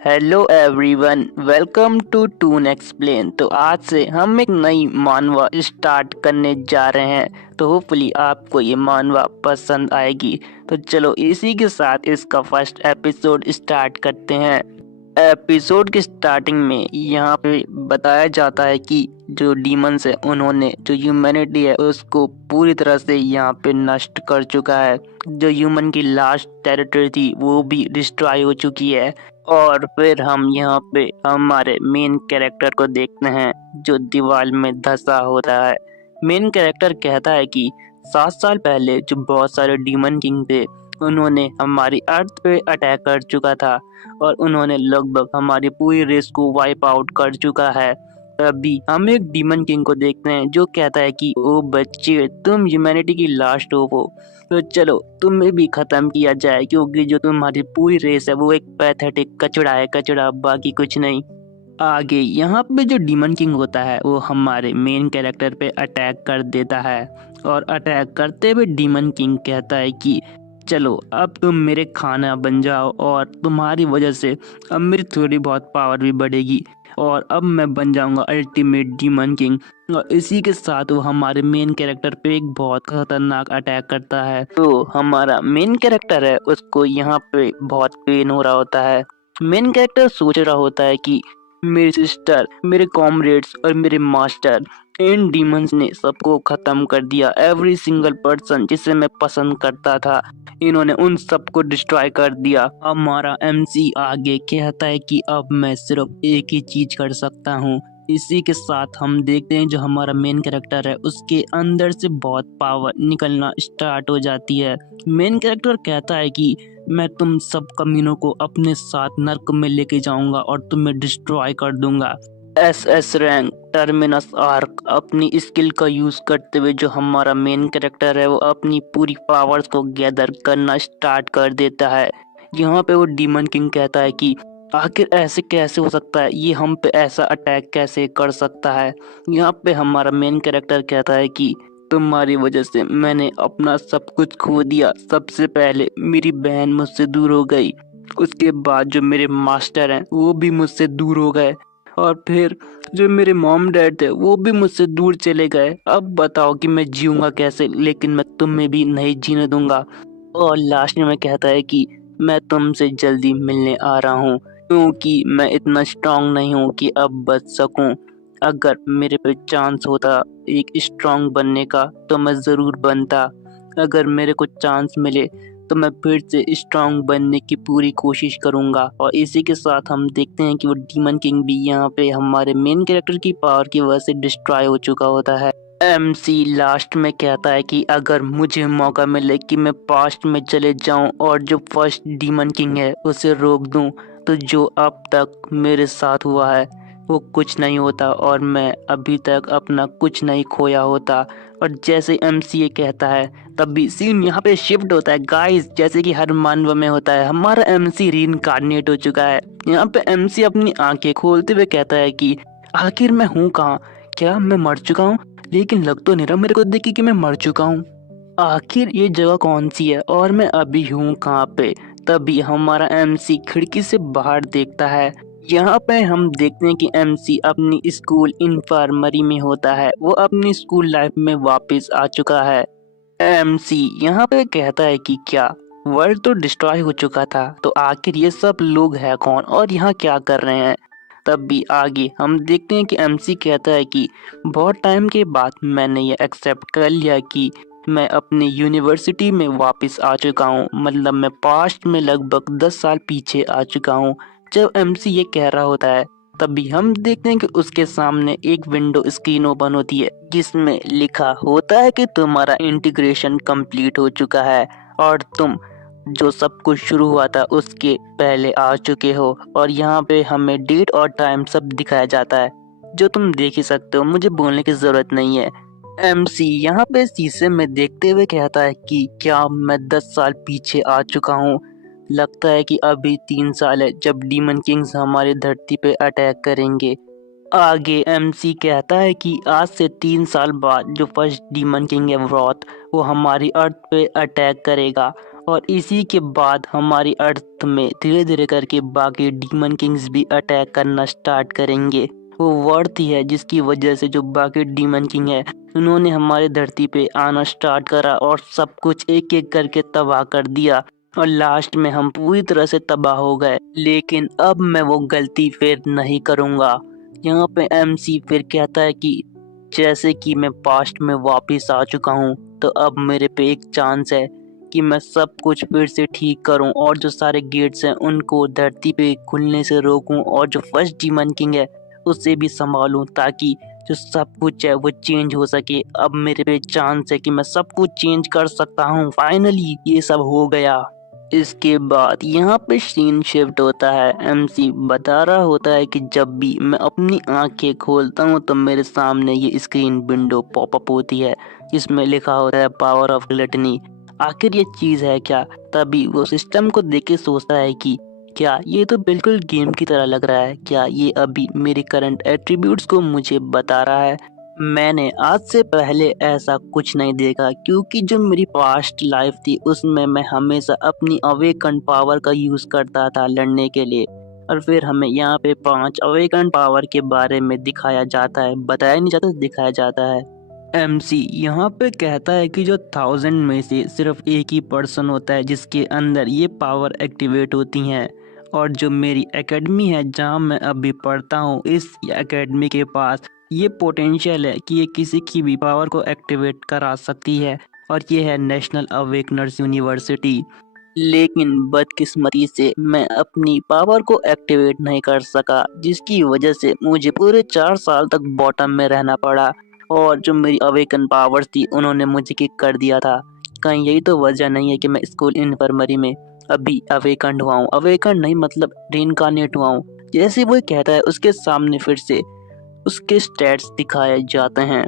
Hello everyone, welcome to Toon Explain. तो आज से हम एक नई मानवा स्टार्ट करने जा रहे हैं। तो होपफुली आपको ये मानवा पसंद आएगी। तो चलो इसी के साथ इसका फर्स्ट एपिसोड स्टार्ट करते हैं। एपिसोड की स्टार्टिंग में यहाँ पे बताया जाता है कि जो डीमंस है उन्होंने जो ह्यूमैनिटी है उसको पूरी तरह से यहाँ पे नष्ट कर चुका है। जो ह्यूमन की लास्ट टेरिटरी थी वो भी डिस्ट्रॉय हो चुकी है। और फिर हम यहाँ पे हमारे मेन कैरेक्टर को देखते हैं जो दीवार में धंसा होता है। मेन कैरेक्टर कहता है कि 7 साल पहले जो बहुत सारे डीमन किंग थे उन्होंने हमारी अर्थ पे अटैक कर चुका था और उन्होंने लगभग हमारी पूरी रेस को वाइप आउट कर चुका है। अभी हम एक डीमन किंग को देखते हैं जो कहता है कि ओ बच्चे, तुम ह्यूमैनिटी की लास्ट होप हो, तो चलो तुम्हें भी खत्म किया जाए क्योंकि जो तुम्हारी पूरी रेस है वो एक पैथेटिक कचड़ा है, कचड़ा, बाकी कुछ नहीं। आगे यहाँ पे जो डीमन किंग होता है वो हमारे मेन कैरेक्टर पे अटैक कर देता है और अटैक करते हुए डीमन किंग कहता है कि चलो अब तुम मेरे खाना बन जाओ और तुम्हारी वजह से अब मेरी थोड़ी बहुत पावर भी बढ़ेगी और अब मैं बन जाऊंगा अल्टीमेट डीमन किंग। और इसी के साथ वो हमारे मेन कैरेक्टर पे एक बहुत खतरनाक अटैक करता है। तो हमारा मेन कैरेक्टर है उसको यहाँ पे बहुत पेन हो रहा होता है। मेन कैरेक्टर सोच रहा होता है कि मेरी सिस्टर, मेरे कॉमरेड्स और मेरे मास्टर, इन डीमंस ने सबको खत्म कर दिया। एवरी सिंगल पर्सन जिसे मैं पसंद करता था इन्होंने उन सबको डिस्ट्रॉय कर दिया। हमारा एमसी आगे कहता है कि अब मैं सिर्फ एक ही चीज कर सकता हूँ। इसी के साथ हम देखते हैं जो हमारा मेन कैरेक्टर है उसके अंदर से बहुत पावर निकलना स्टार्ट हो जाती है। मेन कैरेक्टर कहता है कि मैं तुम सब कमीनों को अपने साथ नर्क में लेके जाऊंगा और तुम्हें डिस्ट्रॉय कर दूंगा। एसएस रैंक टर्मिनस आर्क अपनी स्किल का यूज करते हुए जो हमारा मेन कैरेक्टर है वो अपनी पूरी पावर्स को गैदर करना स्टार्ट कर देता है। यहाँ पे वो डीमन किंग कहता है कि आखिर ऐसे कैसे हो सकता है, ये हम पे ऐसा अटैक कैसे कर सकता है। यहाँ पे हमारा मेन कैरेक्टर कहता है कि तुम्हारी वजह से मैंने अपना सब कुछ खो दिया। सबसे पहले मेरी बहन मुझसे दूर हो गई, उसके बाद जो मेरे मास्टर हैं वो भी मुझसे दूर हो गए और फिर जो मेरे मॉम डैड थे वो भी मुझसे दूर चले गए। अब बताओ कि मैं जीऊंगा कैसे, लेकिन मैं तुम्हें भी नहीं जीने दूंगा। और लास्ट में कहता है कि मैं तुमसे जल्दी मिलने आ रहा हूँ क्योंकि मैं इतना स्ट्रांग नहीं हूँ कि अब बच सकूं। अगर मेरे पे चांस होता एक स्ट्रांग बनने का तो मैं ज़रूर बनता। अगर मेरे को चांस मिले तो मैं फिर से स्ट्रांग बनने की पूरी कोशिश करूंगा। और इसी के साथ हम देखते हैं कि वो डीमन किंग भी यहाँ पे हमारे मेन कैरेक्टर की पावर की वजह से डिस्ट्रॉय हो चुका होता है। एमसी लास्ट में कहता है कि अगर मुझे मौका मिले कि मैं पास्ट में चले जाऊं और जो फर्स्ट डीमन किंग है उसे रोक दूं तो जो अब तक मेरे साथ हुआ है वो कुछ नहीं होता और मैं अभी तक अपना कुछ नहीं खोया होता। और जैसे एमसी ये कहता है तभी सीन यहाँ पे शिफ्ट होता है गाइस। जैसे कि हर मानव में होता है हमारा एमसी रीइंकार्नेट हो चुका है। यहाँ पे एमसी अपनी आंखें खोलते हुए कहता है कि आखिर मैं हूँ कहाँ, क्या मैं मर चुका हूँ? लेकिन लग तो नहीं रहा मेरे को देख के कि मैं मर चुका हूँ। आखिर ये जगह कौन सी है और मैं अभी हूँ कहाँ पे? तभी हमारा एमसी खिड़की से बाहर देखता है। यहाँ पे हम देखते हैं कि एमसी अपनी स्कूल इन्फर्मरी में होता है। वो अपनी स्कूल लाइफ में वापस आ चुका है। एमसी यहाँ पे कहता है कि क्या वर्ल्ड तो डिस्ट्रॉय हो चुका था, तो आखिर ये सब लोग हैं कौन और यहाँ क्या कर रहे हैं? तब भी आगे हम देखते हैं कि एमसी कहता है कि बहुत टाइम के बाद मैंने ये एक्सेप्ट कर लिया कि मैं अपनी यूनिवर्सिटी में वापस आ चुका हूँ। मतलब मैं पास्ट में लगभग 10 साल पीछे आ चुका हूँ। जब एमसी ये कह रहा होता है तभी हम देखते हैं कि उसके सामने एक विंडो स्क्रीन ओपन होती है जिसमें लिखा होता है कि तुम्हारा इंटीग्रेशन कंप्लीट हो चुका है और तुम जो सब कुछ शुरू हुआ था उसके पहले आ चुके हो। और यहाँ पे हमें डेट और टाइम सब दिखाया जाता है जो तुम देख ही सकते हो, मुझे बोलने की जरूरत नहीं है। एमसी यहाँ पे शीशे में देखते हुए कहता है कि क्या मैं 10 साल पीछे आ चुका हूँ? लगता है कि अभी 3 साल है जब डीमन किंग्स हमारी धरती पे अटैक करेंगे। आगे एमसी कहता है कि आज से 3 साल बाद जो फर्स्ट डीमन किंग है व्रॉथ वो हमारी अर्थ पे अटैक करेगा और इसी के बाद हमारी अर्थ में धीरे धीरे करके बाकी डीमन किंग्स भी अटैक करना स्टार्ट करेंगे। वो वर्थ ही है जिसकी वजह से जो बाकी डीमन किंग है उन्होंने हमारी धरती पे आना स्टार्ट करा और सब कुछ एक एक करके तबाह कर दिया और लास्ट में हम पूरी तरह से तबाह हो गए। लेकिन अब मैं वो गलती फिर नहीं करूँगा। यहाँ पे एमसी फिर कहता है कि जैसे कि मैं पास्ट में वापस आ चुका हूँ तो अब मेरे पे एक चांस है कि मैं सब कुछ फिर से ठीक करूं और जो सारे गेट्स हैं उनको धरती पे खुलने से रोकूं और जो फर्स्ट डीमन किंग है उसे भी संभालूं ताकि जो सब कुछ है वो चेंज हो सके। अब मेरे पे चांस है कि मैं सब कुछ चेंज कर सकता हूँ। फाइनली ये सब हो गया। इसके बाद यहाँ पे सीन शिफ्ट होता है। एमसी बता रहा होता है कि जब भी मैं अपनी आंखें खोलता हूँ तो मेरे सामने ये स्क्रीन विंडो पॉपअप होती है जिसमें लिखा होता है पावर ऑफ ग्लटनी। आखिर ये चीज़ है क्या? तभी वो सिस्टम को देख के सोचता है कि क्या ये तो बिल्कुल गेम की तरह लग रहा है। क्या ये अभी मेरे करंट एट्रीब्यूट्स को मुझे बता रहा है? मैंने आज से पहले ऐसा कुछ नहीं देखा क्योंकि जो मेरी पास्ट लाइफ थी उसमें मैं हमेशा अपनी अवेकन पावर का यूज करता था लड़ने के लिए। और फिर हमें यहाँ पे 5 अवेकन पावर के बारे में दिखाया जाता है, बताया नहीं जाता, दिखाया जाता है। एमसी यहाँ पे कहता है कि जो 1000 में से सिर्फ एक ही पर्सन होता है जिसके अंदर ये पावर एक्टिवेट होती हैं। और जो मेरी एकेडमी है जहाँ मैं अभी पढ़ता हूँ, इस एकेडमी के पास ये पोटेंशियल है कि ये किसी की भी पावर को एक्टिवेट करा सकती है और ये है नेशनल अवेकनर्स यूनिवर्सिटी। लेकिन बदकिस्मती से मैं अपनी पावर को एक्टिवेट नहीं कर सका जिसकी वजह से मुझे पूरे 4 साल तक बॉटम में रहना पड़ा और जो मेरी अवेकन पावर्स थी उन्होंने मुझे किक कर दिया था। कहीं यही तो वजह नहीं है कि मैं स्कूल इन्फर्मरी में अभी अवेकन हुआ हूँ। अवेकन नहीं मतलब रीइंकार्नेट हुआ हूँ। जैसे वो कहता है उसके सामने फिर से उसके स्टैट्स दिखाए जाते हैं।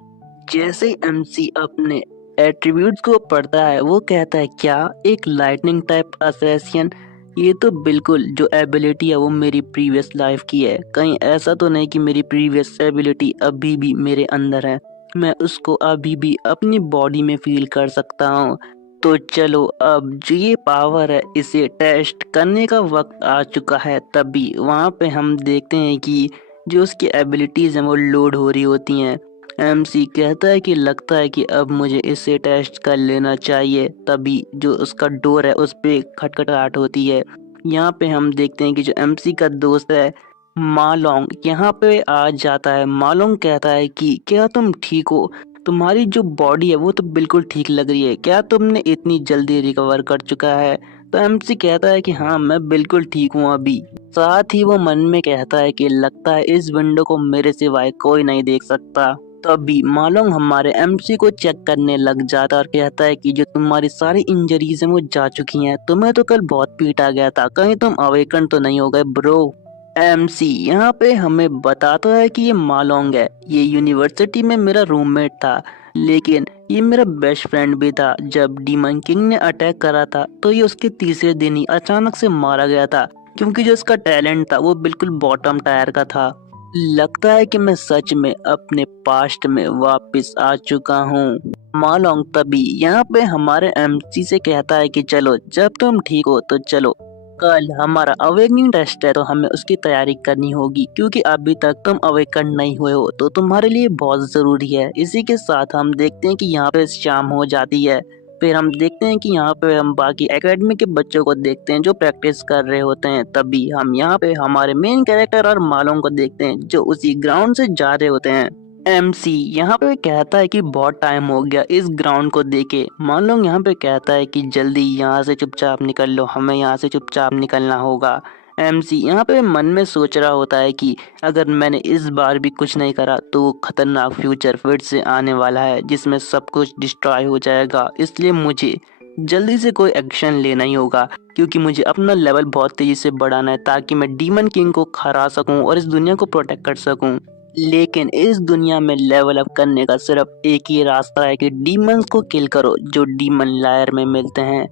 जैसे ही एमसी अपने एट्रीब्यूट्स को पढ़ता है वो कहता है क्या एक लाइटनिंग टाइप असैसिन? ये तो बिल्कुल जो एबिलिटी है वो मेरी प्रीवियस लाइफ की है। कहीं ऐसा तो नहीं कि मेरी प्रीवियस एबिलिटी अभी भी मेरे अंदर है, मैं उसको अभी भी अपनी बॉडी में फील कर सकता हूँ। तो चलो अब जो ये पावर है इसे टेस्ट करने का वक्त आ चुका है। तभी वहाँ पे हम देखते हैं कि जो उसकी एबिलिटीज हैं वो लोड हो रही होती हैं। एमसी कहता है कि लगता है कि अब मुझे इसे टेस्ट कर लेना चाहिए। तभी जो उसका डोर है उस पे खटखटाहट होती है। यहाँ पे हम देखते हैं कि जो एमसी का दोस्त है मालोंग यहाँ पे आ जाता है। मालोंग कहता है कि क्या तुम ठीक हो? तुम्हारी जो बॉडी है वो तो बिल्कुल ठीक लग रही है, क्या तुमने इतनी जल्दी रिकवर कर चुका है? तो एमसी कहता है कि हाँ मैं बिल्कुल ठीक हूँ अभी। साथ ही वो मन में कहता है कि लगता है इस विंडो को मेरे सिवाय कोई नहीं देख सकता। तभी मालोंग हमारे एमसी को चेक करने लग जाता और कहता है कि जो तुम्हारी सारी इंजरीज हैं वो जा चुकी हैं। तुम्हें तो कल बहुत पीटा गया था, कहीं तुम अवेकन तो नहीं हो गए ब्रो? एमसी यहाँ पे हमें बताता है कि ये मालोंग है, ये यूनिवर्सिटी में मेरा रूममेट था लेकिन ये मेरा बेस्ट फ्रेंड भी था। जब डीमन किंग ने अटैक करा था तो ये उसके तीसरे दिन ही अचानक से मारा गया था क्योंकि जो इसका टैलेंट था वो बिल्कुल बॉटम टायर का था। लगता है कि मैं सच में अपने पास्ट में वापस आ चुका हूँ। मालोंग तभी यहाँ पे हमारे एमसी से कहता है कि चलो जब तुम ठीक हो तो चलो, कल हमारा अवेकनिंग टेस्ट है तो हमें उसकी तैयारी करनी होगी क्योंकि अभी तक तुम अवेकन नहीं हुए हो तो तुम्हारे लिए बहुत जरूरी है। इसी के साथ हम देखते हैं कि यहाँ पे शाम हो जाती है। फिर हम देखते हैं कि यहाँ पे हम बाकी एकेडमी के बच्चों को देखते हैं जो प्रैक्टिस कर रहे होते हैं। तभी हम यहाँ पे हमारे मेन कैरेक्टर और मालों को देखते हैं जो उसी ग्राउंड से जा रहे होते हैं। एमसी यहाँ पे कहता है कि बहुत टाइम हो गया इस ग्राउंड को देखे। मालोंग यहाँ पे कहता है कि जल्दी यहाँ से चुपचाप निकल लो, हमें यहाँ से चुपचाप निकलना होगा। एमसी यहाँ पे मन में सोच रहा होता है कि अगर मैंने इस बार भी कुछ नहीं करा तो वो खतरनाक फ्यूचर फिर से आने वाला है जिसमें सब कुछ डिस्ट्रॉय हो जाएगा। इसलिए मुझे जल्दी से कोई एक्शन लेना ही होगा क्योंकि मुझे अपना लेवल बहुत तेजी से बढ़ाना है ताकि मैं डीमन किंग को हरा सकूं और इस दुनिया को प्रोटेक्ट कर सकूं। लेकिन इस दुनिया में लेवल अप करने का सिर्फ एक ही रास्ता है कि डीमंस को किल करो जो डीमन लायर में मिलते हैं।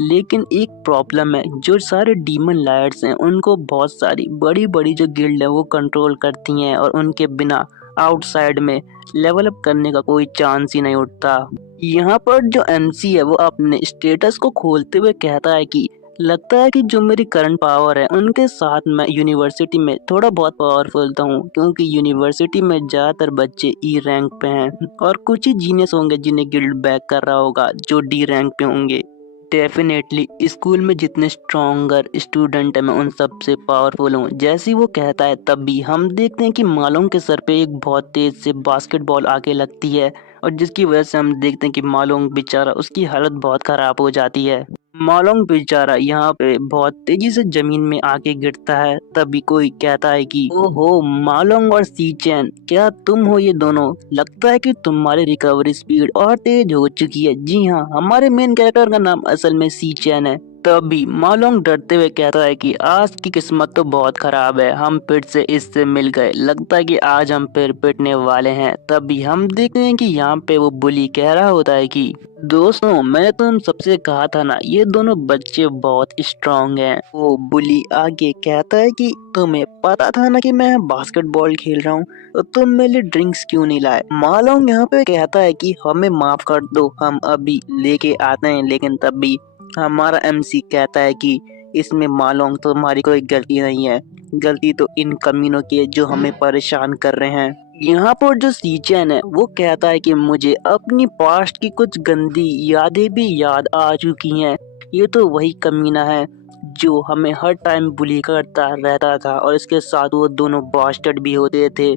लेकिन एक प्रॉब्लम है, जो सारे डीमन लायर्स हैं उनको बहुत सारी बड़ी बड़ी जो गिल्ड है वो कंट्रोल करती हैं और उनके बिना आउटसाइड में लेवल अप करने का कोई चांस ही नहीं उठता। यहाँ पर जो एमसी है वो अपने स्टेटस को खोलते हुए कहता है कि लगता है कि जो मेरी करंट पावर है उनके साथ मैं यूनिवर्सिटी में थोड़ा बहुत पावरफुल तो हूँ, क्योंकि यूनिवर्सिटी में ज्यादातर बच्चे ई रैंक पे हैं और कुछ ही जीनियस होंगे जिन्हें गिल्ड बैक कर रहा होगा जो डी रैंक पे होंगे। डेफिनेटली स्कूल में जितने स्ट्रॉन्गर स्टूडेंट है मैं उन सबसे पावरफुल हूँ। जैसे ही वो कहता है तभी हम देखते हैं कि मालोंग के सर पे एक बहुत तेज से बास्केटबॉल आके लगती है और जिसकी वजह से हम देखते हैं कि मालोंग बेचारा उसकी हालत बहुत खराब हो जाती है। मालोंग बेचारा यहाँ पे बहुत तेजी से जमीन में आके गिरता है। तभी कोई कहता है कि ओहो मालोंग और सी चैन, क्या तुम हो ये दोनों? लगता है कि तुम्हारी रिकवरी स्पीड और तेज हो चुकी है। जी हाँ, हमारे मेन कैरेक्टर का नाम असल में सी चैन है। तभी मालोंग डरते हुए कहता है कि आज की किस्मत तो बहुत खराब है, हम फिर से इससे मिल गए, लगता है कि आज हम फिर पिटने वाले हैं। तभी हम देखते हैं कि यहाँ पे वो बुली कह रहा होता है कि दोस्तों मैंने तुम सबसे कहा था ना, ये दोनों बच्चे बहुत स्ट्रांग हैं। वो बुली आगे कहता है कि तुम्हें पता था ना कि मैं बास्केटबॉल खेल रहा हूँ, तो तुम मेरे लिए ड्रिंक्स क्यों नहीं लाए? मालोंग यहाँ पे कहता है कि हमें माफ कर दो, हम अभी लेके आते हैं। लेकिन तब भी हमारा एमसी कहता है कि इसमें मालोंग तुम्हारी कोई गलती नहीं है, गलती तो इन कमीनों की है जो हमें परेशान कर रहे हैं। यहाँ पर जो सीचैन है वो कहता है कि मुझे अपनी पास्ट की कुछ गंदी यादें भी याद आ चुकी हैं। ये तो वही कमीना है जो हमें हर टाइम बुली करता रहता था और इसके साथ वो दोनों बास्टर्ड भी होते थे।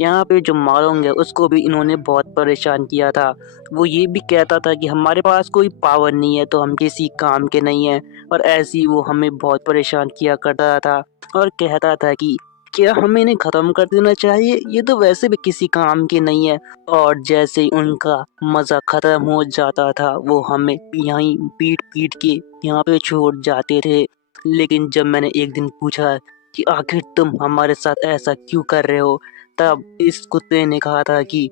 यहाँ पे जो मालोंग है उसको भी इन्होंने बहुत परेशान किया था। वो ये भी कहता था कि हमारे पास कोई पावर नहीं है तो हम किसी काम के नहीं है, और ऐसे ही वो हमें बहुत परेशान किया करता था और कहता था कि क्या हमें इन्हें खत्म कर देना चाहिए, ये तो वैसे भी किसी काम के नहीं है। और जैसे ही उनका मजा खत्म हो जाता था वो हमें यहीं पीट पीट के यहाँ पे छोड़ जाते थे। लेकिन जब मैंने एक दिन पूछा कि आखिर तुम हमारे साथ ऐसा क्यों कर रहे हो, तब इस कुत्ते ने कहा था कि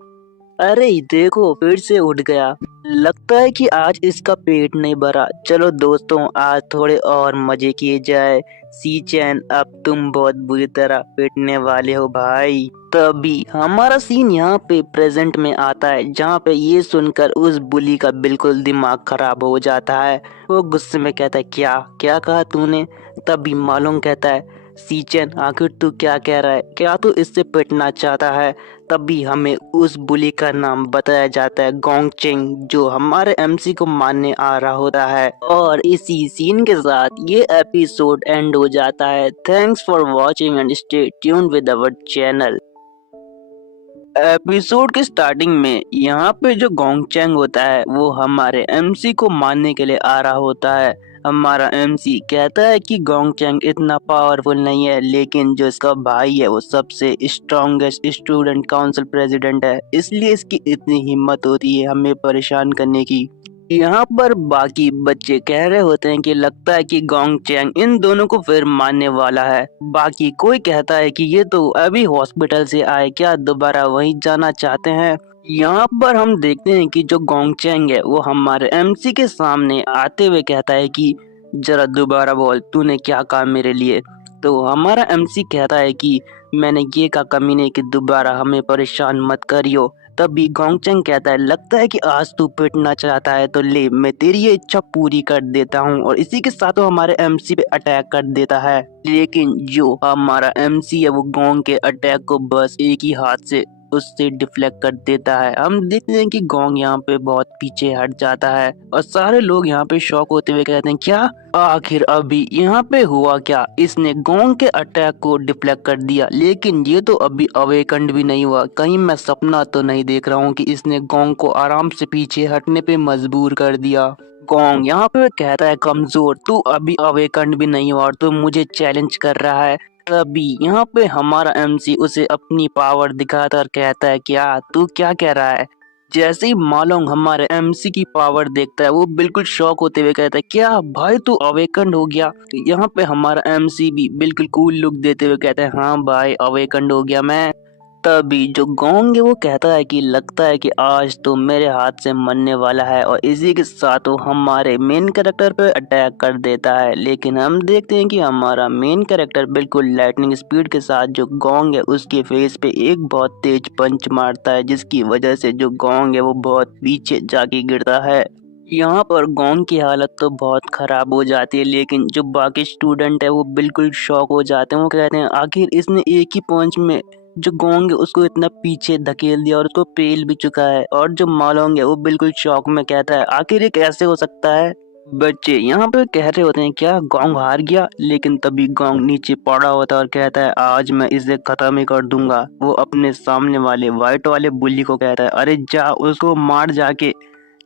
अरे देखो फिर से उठ गया, लगता है कि आज इसका पेट नहीं भरा। चलो दोस्तों आज थोड़े और मजे किए जाए। सी चैन अब तुम बहुत बुरी तरह पिटने वाले हो भाई। तभी हमारा सीन यहाँ पे प्रेजेंट में आता है जहाँ पे ये सुनकर उस बुली का बिल्कुल दिमाग खराब हो जाता है। वो गुस्से में कहता है क्या क्या कहा तूने? तभी मालूम कहता है सीचन आखिर तू क्या कह रहा है, क्या तू इससे पिटना चाहता है? तभी हमें उस बुली का नाम बताया जाता है गोंगचेंग, जो हमारे एमसी को मारने आ रहा होता है। और इसी सीन के साथ ये एपिसोड एंड हो जाता है। Thanks for watching and stay tuned with our channel. Episode के स्टार्टिंग में यहाँ पे जो गोंगचैंग होता है वो हमारे एमसी को मारने के लिए आ रहा होता है। हमारा एमसी कहता है कि गोंगचैंग इतना पावरफुल नहीं है, लेकिन जो इसका भाई है वो सबसे स्ट्रॉन्गेस्ट स्टूडेंट काउंसिल प्रेसिडेंट है, इसलिए इसकी इतनी हिम्मत होती है हमें परेशान करने की। यहाँ पर बाकी बच्चे कह रहे होते हैं कि लगता है कि गोंगचैंग इन दोनों को फिर मारने वाला है। बाकी कोई कहता है कि ये तो अभी हॉस्पिटल से आए, क्या दोबारा वहीं जाना चाहते हैं? यहाँ पर हम देखते हैं कि जो गोंगचैंग है वो हमारे एमसी के सामने आते हुए कहता है कि जरा दोबारा बोल, तूने क्या कहा मेरे लिए? तो हमारा एमसी कहता है कि मैंने ये कहा कमीने कि दोबारा हमें परेशान मत करियो। तभी गोंगचैंग कहता है लगता है कि आज तू पिटना चाहता है, तो ले मैं तेरी ये इच्छा पूरी कर देता हूँ। और इसी के साथ वो हमारे एमसी पे अटैक कर देता है। लेकिन जो हमारा एमसी है वो गोंग के अटैक को बस एक ही हाथ से उससे डिफ्लेक्ट कर देता है। हम देखते हैं कि गोंग यहाँ पे बहुत पीछे हट जाता है और सारे लोग यहाँ पे शॉक होते हुए कहते हैं क्या आखिर अभी यहाँ पे हुआ क्या? इसने गोंग के अटैक को डिफ्लेक्ट कर दिया, लेकिन ये तो अभी अवेकंड भी नहीं हुआ। कहीं मैं सपना तो नहीं देख रहा हूँ कि इसने गोंग को आराम से पीछे हटने पे मजबूर कर दिया। गोंग यहाँ पे कहता है कमजोर, तू अभी अवेकंड भी नहीं हुआ और तू मुझे चैलेंज कर रहा है। तभी यहाँ पे हमारा एमसी उसे अपनी पावर दिखाता और कहता है क्या तू क्या कह रहा है? जैसे ही मालोंग हमारे एमसी की पावर देखता है वो बिल्कुल शॉक होते हुए कहता है क्या भाई तू अवेकंड हो गया? यहाँ पे हमारा एमसी भी बिल्कुल कूल लुक देते हुए कहता है हाँ भाई अवेकंड हो गया मैं। तभी जो गोंग है वो कहता है कि लगता है कि आज तो मेरे हाथ से मरने वाला है, और इसी के साथ वो हमारे मेन कैरेक्टर पे अटैक कर देता है। लेकिन हम देखते हैं कि हमारा मेन कैरेक्टर बिल्कुल लाइटनिंग स्पीड के साथ जो गोंग है उसके फेस पे एक बहुत तेज पंच मारता है, जिसकी वजह से जो गोंग है वो बहुत पीछे जाके गिरता है। यहाँ पर गोंग की हालत तो बहुत खराब हो जाती है, लेकिन जो बाकी स्टूडेंट है वो बिल्कुल शॉक हो जाते हैं। वो कहते हैं आखिर इसने एक ही पंच में जो गोंग है उसको इतना पीछे धकेल दिया और उसको पेल भी चुका है। और जो मालोंग है वो बिल्कुल शॉक में कहता है आखिर ये कैसे हो सकता है। बच्चे यहाँ पे कह रहे होते हैं क्या गोंग हार गया, लेकिन तभी गोंग नीचे पड़ा होता है और कहता है आज मैं इसे खत्म ही कर दूंगा। वो अपने सामने वाले व्हाइट वाले बुल्ली को कहता है अरे जा उसको मार जाके।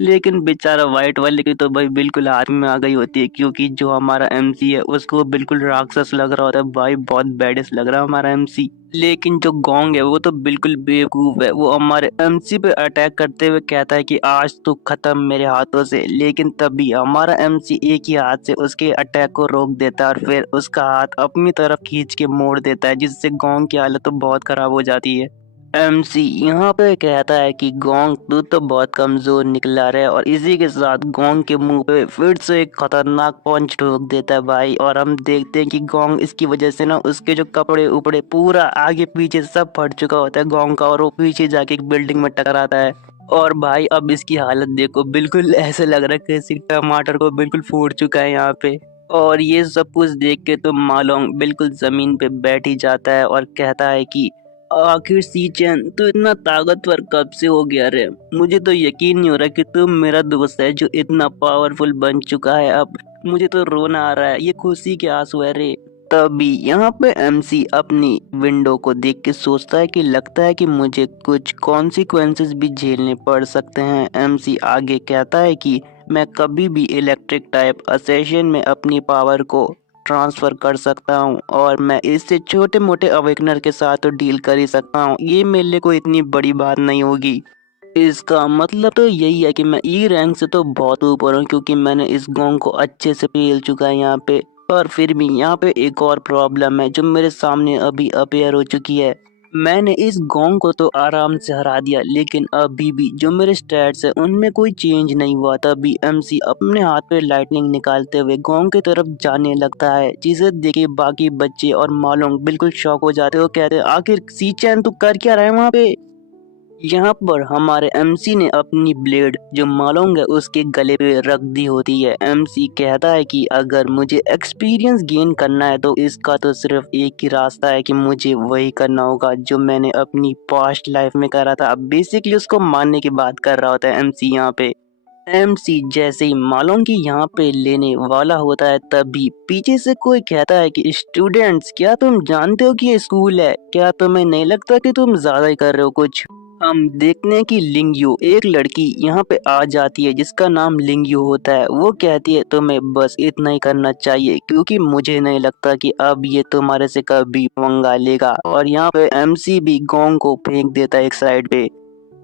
लेकिन बेचारा व्हाइट वाले की तो भाई बिल्कुल हाथ में आ गई होती है, क्योंकि जो हमारा एमसी है उसको बिल्कुल राक्षस लग रहा होता है। भाई बहुत बैडेस लग रहा है हमारा एमसी। लेकिन जो गोंग है वो तो बिल्कुल बेवकूफ है। वो हमारे एमसी पे अटैक करते हुए कहता है कि आज तो खत्म मेरे हाथों से। लेकिन तभी हमारा एमसी एक ही हाथ से उसके अटैक को रोक देता है और फिर उसका हाथ अपनी तरफ खींच के मोड़ देता है, जिससे गोंग की हालत तो बहुत खराब हो जाती है। एमसी यहाँ पे कहता है कि गोंग तू तो बहुत कमजोर निकला रहे, और इसी के साथ गोंग के मुंह पे फिर से एक खतरनाक पंच ठोक देता है भाई। और हम देखते हैं कि गोंग इसकी वजह से ना उसके जो कपड़े उपड़े पूरा आगे पीछे सब फट चुका होता है गोंग का, और वो पीछे जाके एक बिल्डिंग में टकराता है। और भाई अब इसकी हालत देखो, बिल्कुल ऐसे लग रहा है किसी टमाटर को बिल्कुल फोड़ चुका है यहाँ पे। और ये सब कुछ देख के तो मालोंग बिल्कुल जमीन पे बैठ ही जाता है और कहता है कि आखिर सीचैन तू इतना ताकतवर कब से हो गया रे। मुझे तो यकीन नहीं हो रहा कि तू मेरा दोस्त है जो इतना पावरफुल बन चुका है। अब मुझे तो रोना आ रहा है, ये खुशी के आंसू है रे। तभी यहाँ पे एमसी अपनी विंडो को देख के सोचता है कि लगता है कि मुझे कुछ कॉन्सिक्वेंसेस भी झेलने पड़ सकते हैं। एमसी आगे कहता है कि मैं कभी भी इलेक्ट्रिक टाइप असेशन में अपनी पावर को ट्रांसफर कर सकता हूँ, और मैं इससे छोटे मोटे अवेकनर के साथ तो डील कर ही सकता हूँ। ये मेरे लिए कोई इतनी बड़ी बात नहीं होगी। इसका मतलब तो यही है कि मैं ई रैंक से तो बहुत ऊपर हूँ, क्योंकि मैंने इस गोंग को अच्छे से पेल चुका है यहाँ पे। पर फिर भी यहाँ पे एक और प्रॉब्लम है जो मेरे सामने अभी अपेयर हो चुकी है। मैंने इस गोंग को तो आराम से हरा दिया, लेकिन अभी भी जो मेरे स्टैट्स है उनमें कोई चेंज नहीं हुआ। तभी एमसी अपने हाथ पे लाइटनिंग निकालते हुए गोंग की तरफ जाने लगता है, जिसे देखे बाकी बच्चे और मालोंग बिल्कुल शॉक हो जाते हैं। वो कहते हैं आखिर सीचैन तू कर क्या रहा है वहाँ पे। यहाँ पर हमारे एमसी ने अपनी ब्लेड जो मालोंग है उसके गले पे रख दी होती है। एमसी कहता है कि अगर मुझे एक्सपीरियंस गेन करना है तो इसका तो सिर्फ एक ही रास्ता है कि मुझे वही करना होगा जो मैंने अपनी पास्ट लाइफ में करा था। अब बेसिकली उसको मारने की बात कर रहा होता है एमसी यहाँ पे। एमसी जैसे ही मालोंग की यहाँ पे लेने वाला होता है, तभी पीछे से कोई कहता है कि स्टूडेंट्स क्या तुम जानते हो कि ये स्कूल है, क्या तुम्हें नहीं लगता कि तुम ज्यादा ही कर रहे हो कुछ। हम देखते हैं कि लिंगयू एक लड़की यहाँ पे आ जाती है जिसका नाम लिंगयू होता है। वो कहती है तुम्हें बस इतना ही करना चाहिए, क्योंकि मुझे नहीं लगता कि अब ये तुम्हारे से कभी पंगा लेगा। और यहाँ पे एमसी भी गोंग को फेंक देता है एक साइड पे।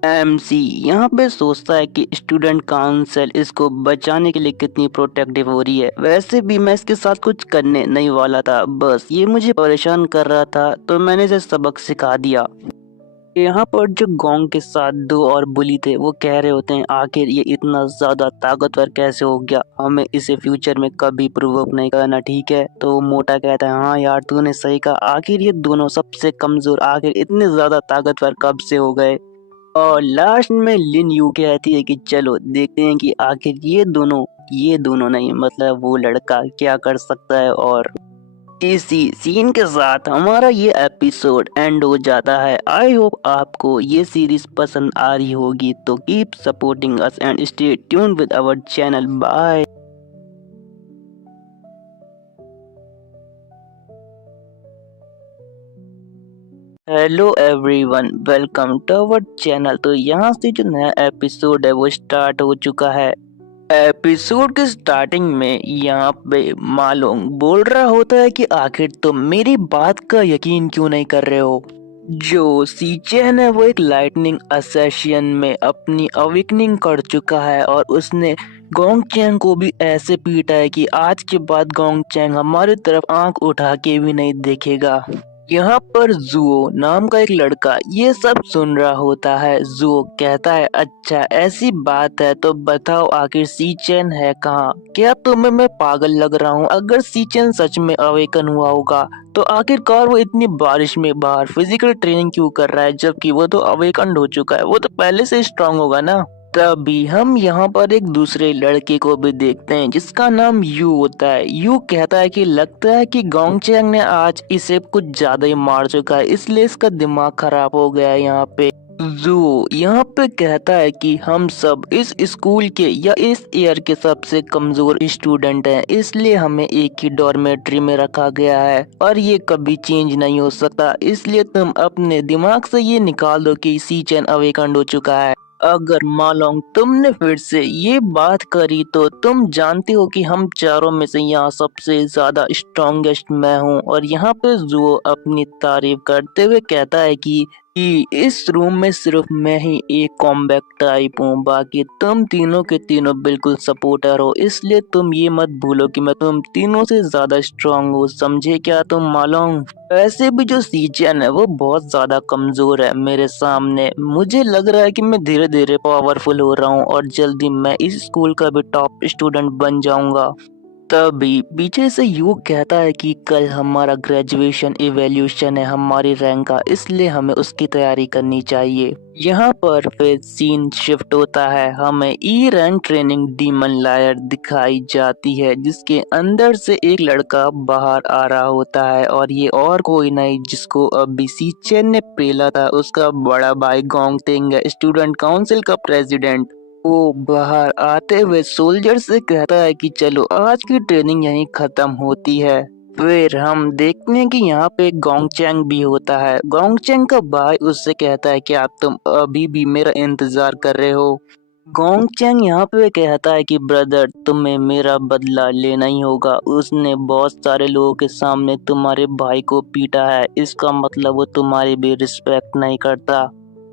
एमसी यहाँ पे सोचता है कि स्टूडेंट काउंसिल इसको बचाने के लिए कितनी प्रोटेक्टिव हो रही है। वैसे भी मैं इसके साथ कुछ करने नहीं वाला था, बस ये मुझे परेशान कर रहा था तो मैंने इसे सबक सिखा दिया। यहाँ पर जो गोंग के साथ दो और बुली थे वो कह रहे होते हैं आखिर ये इतना ज्यादा ताकतवर कैसे हो गया, हमें इसे फ्यूचर में कभी प्रूव अप नहीं करना, ठीक है। तो मोटा कहता है हाँ यार तूने सही कहा, आखिर ये दोनों सबसे कमजोर आखिर इतने ज्यादा ताकतवर कब से हो गए। और लास्ट में लिन यू कहती है कि चलो देखते हैं कि आखिर ये दोनों नहीं मतलब वो लड़का क्या कर सकता है। और इसी सीन के साथ हमारा ये एपिसोड एंड हो जाता है। आई होप आपको ये सीरीज पसंद आ रही होगी, तो keep supporting us and stay tuned with our channel. Bye. Hello everyone, welcome to our channel. तो यहाँ से जो नया एपिसोड है वो स्टार्ट हो चुका है। एपिसोड के स्टार्टिंग में यहाँ पे मालोंग बोल रहा होता है कि आखिर तुम मेरी बात का यकीन क्यों नहीं कर रहे हो। जो सीचैन है वो एक लाइटनिंग असैसिन में अपनी अवेकनिंग कर चुका है, और उसने गोंग चैंग को भी ऐसे पीटा है कि आज के बाद गोंग चैंग हमारी तरफ आंख उठा के भी नहीं देखेगा। यहाँ पर जुओ नाम का एक लड़का ये सब सुन रहा होता है। जुओ कहता है, अच्छा ऐसी बात है तो बताओ आखिर सीचेन है कहाँ? क्या तुम्हें मैं पागल लग रहा हूँ? अगर सीचेन सच में अवेकन हुआ होगा तो आखिरकार वो इतनी बारिश में बाहर फिजिकल ट्रेनिंग क्यों कर रहा है, जबकि वो तो अवेकन हो चुका है, वो तो पहले से स्ट्रांग होगा ना। तभी हम यहाँ पर एक दूसरे लड़के को भी देखते हैं जिसका नाम यू होता है। यू कहता है कि लगता है कि गोंगचैंग ने आज इसे कुछ ज्यादा ही मार चुका है, इसलिए इसका दिमाग खराब हो गया है यहाँ पे। जू यहाँ पे कहता है कि हम सब इस स्कूल के या इस ईयर के सबसे कमजोर स्टूडेंट हैं, इसलिए हमें एक ही डॉर्मेट्री में रखा गया है और ये कभी चेंज नहीं हो सकता। इसलिए तुम अपने दिमाग से ये निकाल दो कि सीचन अवेकन हो चुका है। अगर मालूम तुमने फिर से ये बात करी तो तुम जानते हो कि हम चारों में से यहाँ सबसे ज्यादा स्ट्रॉन्गेस्ट मैं हूँ। और यहाँ पे जुओ अपनी तारीफ करते हुए कहता है कि इस रूम में सिर्फ मैं ही एक कॉम्बैक्ट टाइप हूँ, बाकी तुम तीनों के तीनों बिल्कुल सपोर्टर हो, इसलिए तुम ये मत भूलो कि मैं तुम तीनों से ज्यादा स्ट्रांग हूँ, समझे क्या तुम मालूम? वैसे भी जो सीजन है वो बहुत ज्यादा कमजोर है मेरे सामने। मुझे लग रहा है कि मैं धीरे धीरे पावरफुल हो रहा हूँ और जल्दी मैं इस स्कूल का भी टॉप स्टूडेंट बन जाऊंगा। तभी पीछे से युग कहता है कि कल हमारा ग्रेजुएशन इवैल्यूएशन है हमारी रैंक का, इसलिए हमें उसकी तैयारी करनी चाहिए। यहाँ पर फिर सीन शिफ्ट होता है, हमें E rank training demon lawyer दिखाई जाती है जिसके अंदर से एक लड़का बाहर आ रहा होता है और ये और कोई नहीं जिसको अभी सीचेन ने पेला था, उसका बड़ा भाई गोंगटेंग है, स्टूडेंट काउंसिल का प्रेसिडेंट। वो बाहर आते हुए सोल्जर से कहता है कि चलो आज की ट्रेनिंग यहीं खत्म होती है। फिर हम देखते हैं कि यहाँ पे गोंगचैंग भी होता है। गोंगचैंग का भाई उससे कहता है कि आप तुम अभी भी मेरा इंतजार कर रहे हो? गोंगचैंग यहाँ पे कहता है कि ब्रदर तुम्हें मेरा बदला लेना ही होगा, उसने बहुत सारे लोगों के सामने तुम्हारे भाई को पीटा है, इसका मतलब वो तुम्हारी भी रिस्पेक्ट नहीं करता।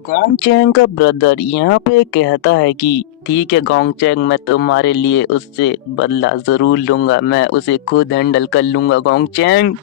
गोंगचैंग का ब्रदर यहाँ पे कहता है कि ठीक है गोंगचैंग, मैं तुम्हारे लिए उससे बदला जरूर लूंगा, मैं उसे खुद हैंडल कर लूंगा गोंगचैंग।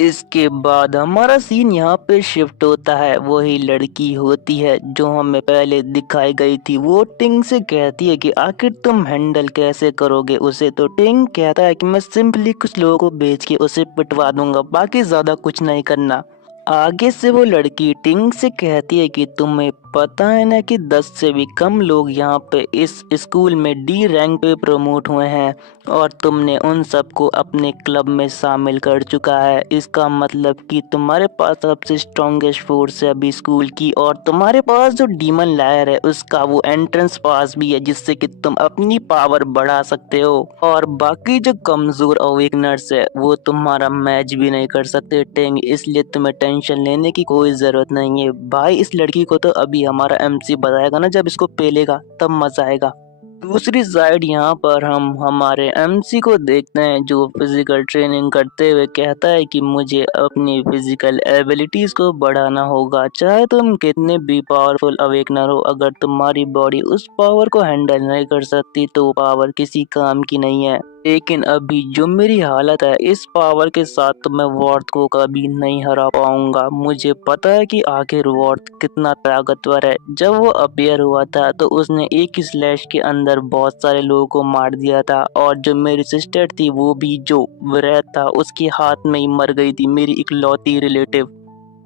इसके बाद हमारा सीन यहाँ पे शिफ्ट होता है, वही लड़की होती है जो हमें पहले दिखाई गई थी। वो टिंग से कहती है कि आखिर तुम हैंडल कैसे करोगे उसे? तो टिंग कहता है कि मैं सिंपली कुछ लोगों को भेज के उसे पिटवा दूंगा, बाकी ज्यादा कुछ नहीं करना। आगे से वो लड़की टिंग से कहती है कि तुम्हें पता है ना कि 10 से भी कम लोग यहाँ पे इस स्कूल में डी रैंक पे प्रमोट हुए हैं और तुमने उन सबको अपने क्लब में शामिल कर चुका है। इसका मतलब कि तुम्हारे पास सबसे स्ट्रॉन्गेस्ट फोर्स है अभी स्कूल की, और तुम्हारे पास जो डीमन लायर है उसका वो एंट्रेंस पास भी है जिससे कि तुम अपनी पावर बढ़ा सकते हो, और बाकी जो कमजोर अवेकनर्स है वो तुम्हारा मैच भी नहीं कर सकते टेंग, इसलिए तुम्हें टेंशन लेने की कोई जरूरत नहीं है भाई। इस लड़की को तो अभी हमारा एमसी बताएगा ना, जब इसको पेलेगा तब मजा आएगा। दूसरी साइड यहाँ पर हम हमारे एमसी को देखते हैं जो फिजिकल ट्रेनिंग करते हुए कहता है कि मुझे अपनी फिजिकल एबिलिटीज को बढ़ाना होगा, चाहे तुम कितने भी पावरफुल अवेकनर हो, अगर तुम्हारी बॉडी उस पावर को हैंडल नहीं कर सकती तो पावर किसी काम की नहीं है। लेकिन अभी जो मेरी हालत है इस पावर के साथ तो मैं वॉर्थ को कभी नहीं हरा पाऊंगा। मुझे पता है कि आखिर वॉर्थ कितना ताकतवर है, जब वो अपीयर हुआ था तो उसने एक ही स्लैश के अंदर बहुत सारे लोगों को मार दिया था, और जो मेरी सिस्टर थी वो भी जो वृत था उसके हाथ में ही मर गई थी, मेरी इकलौती रिलेटिव।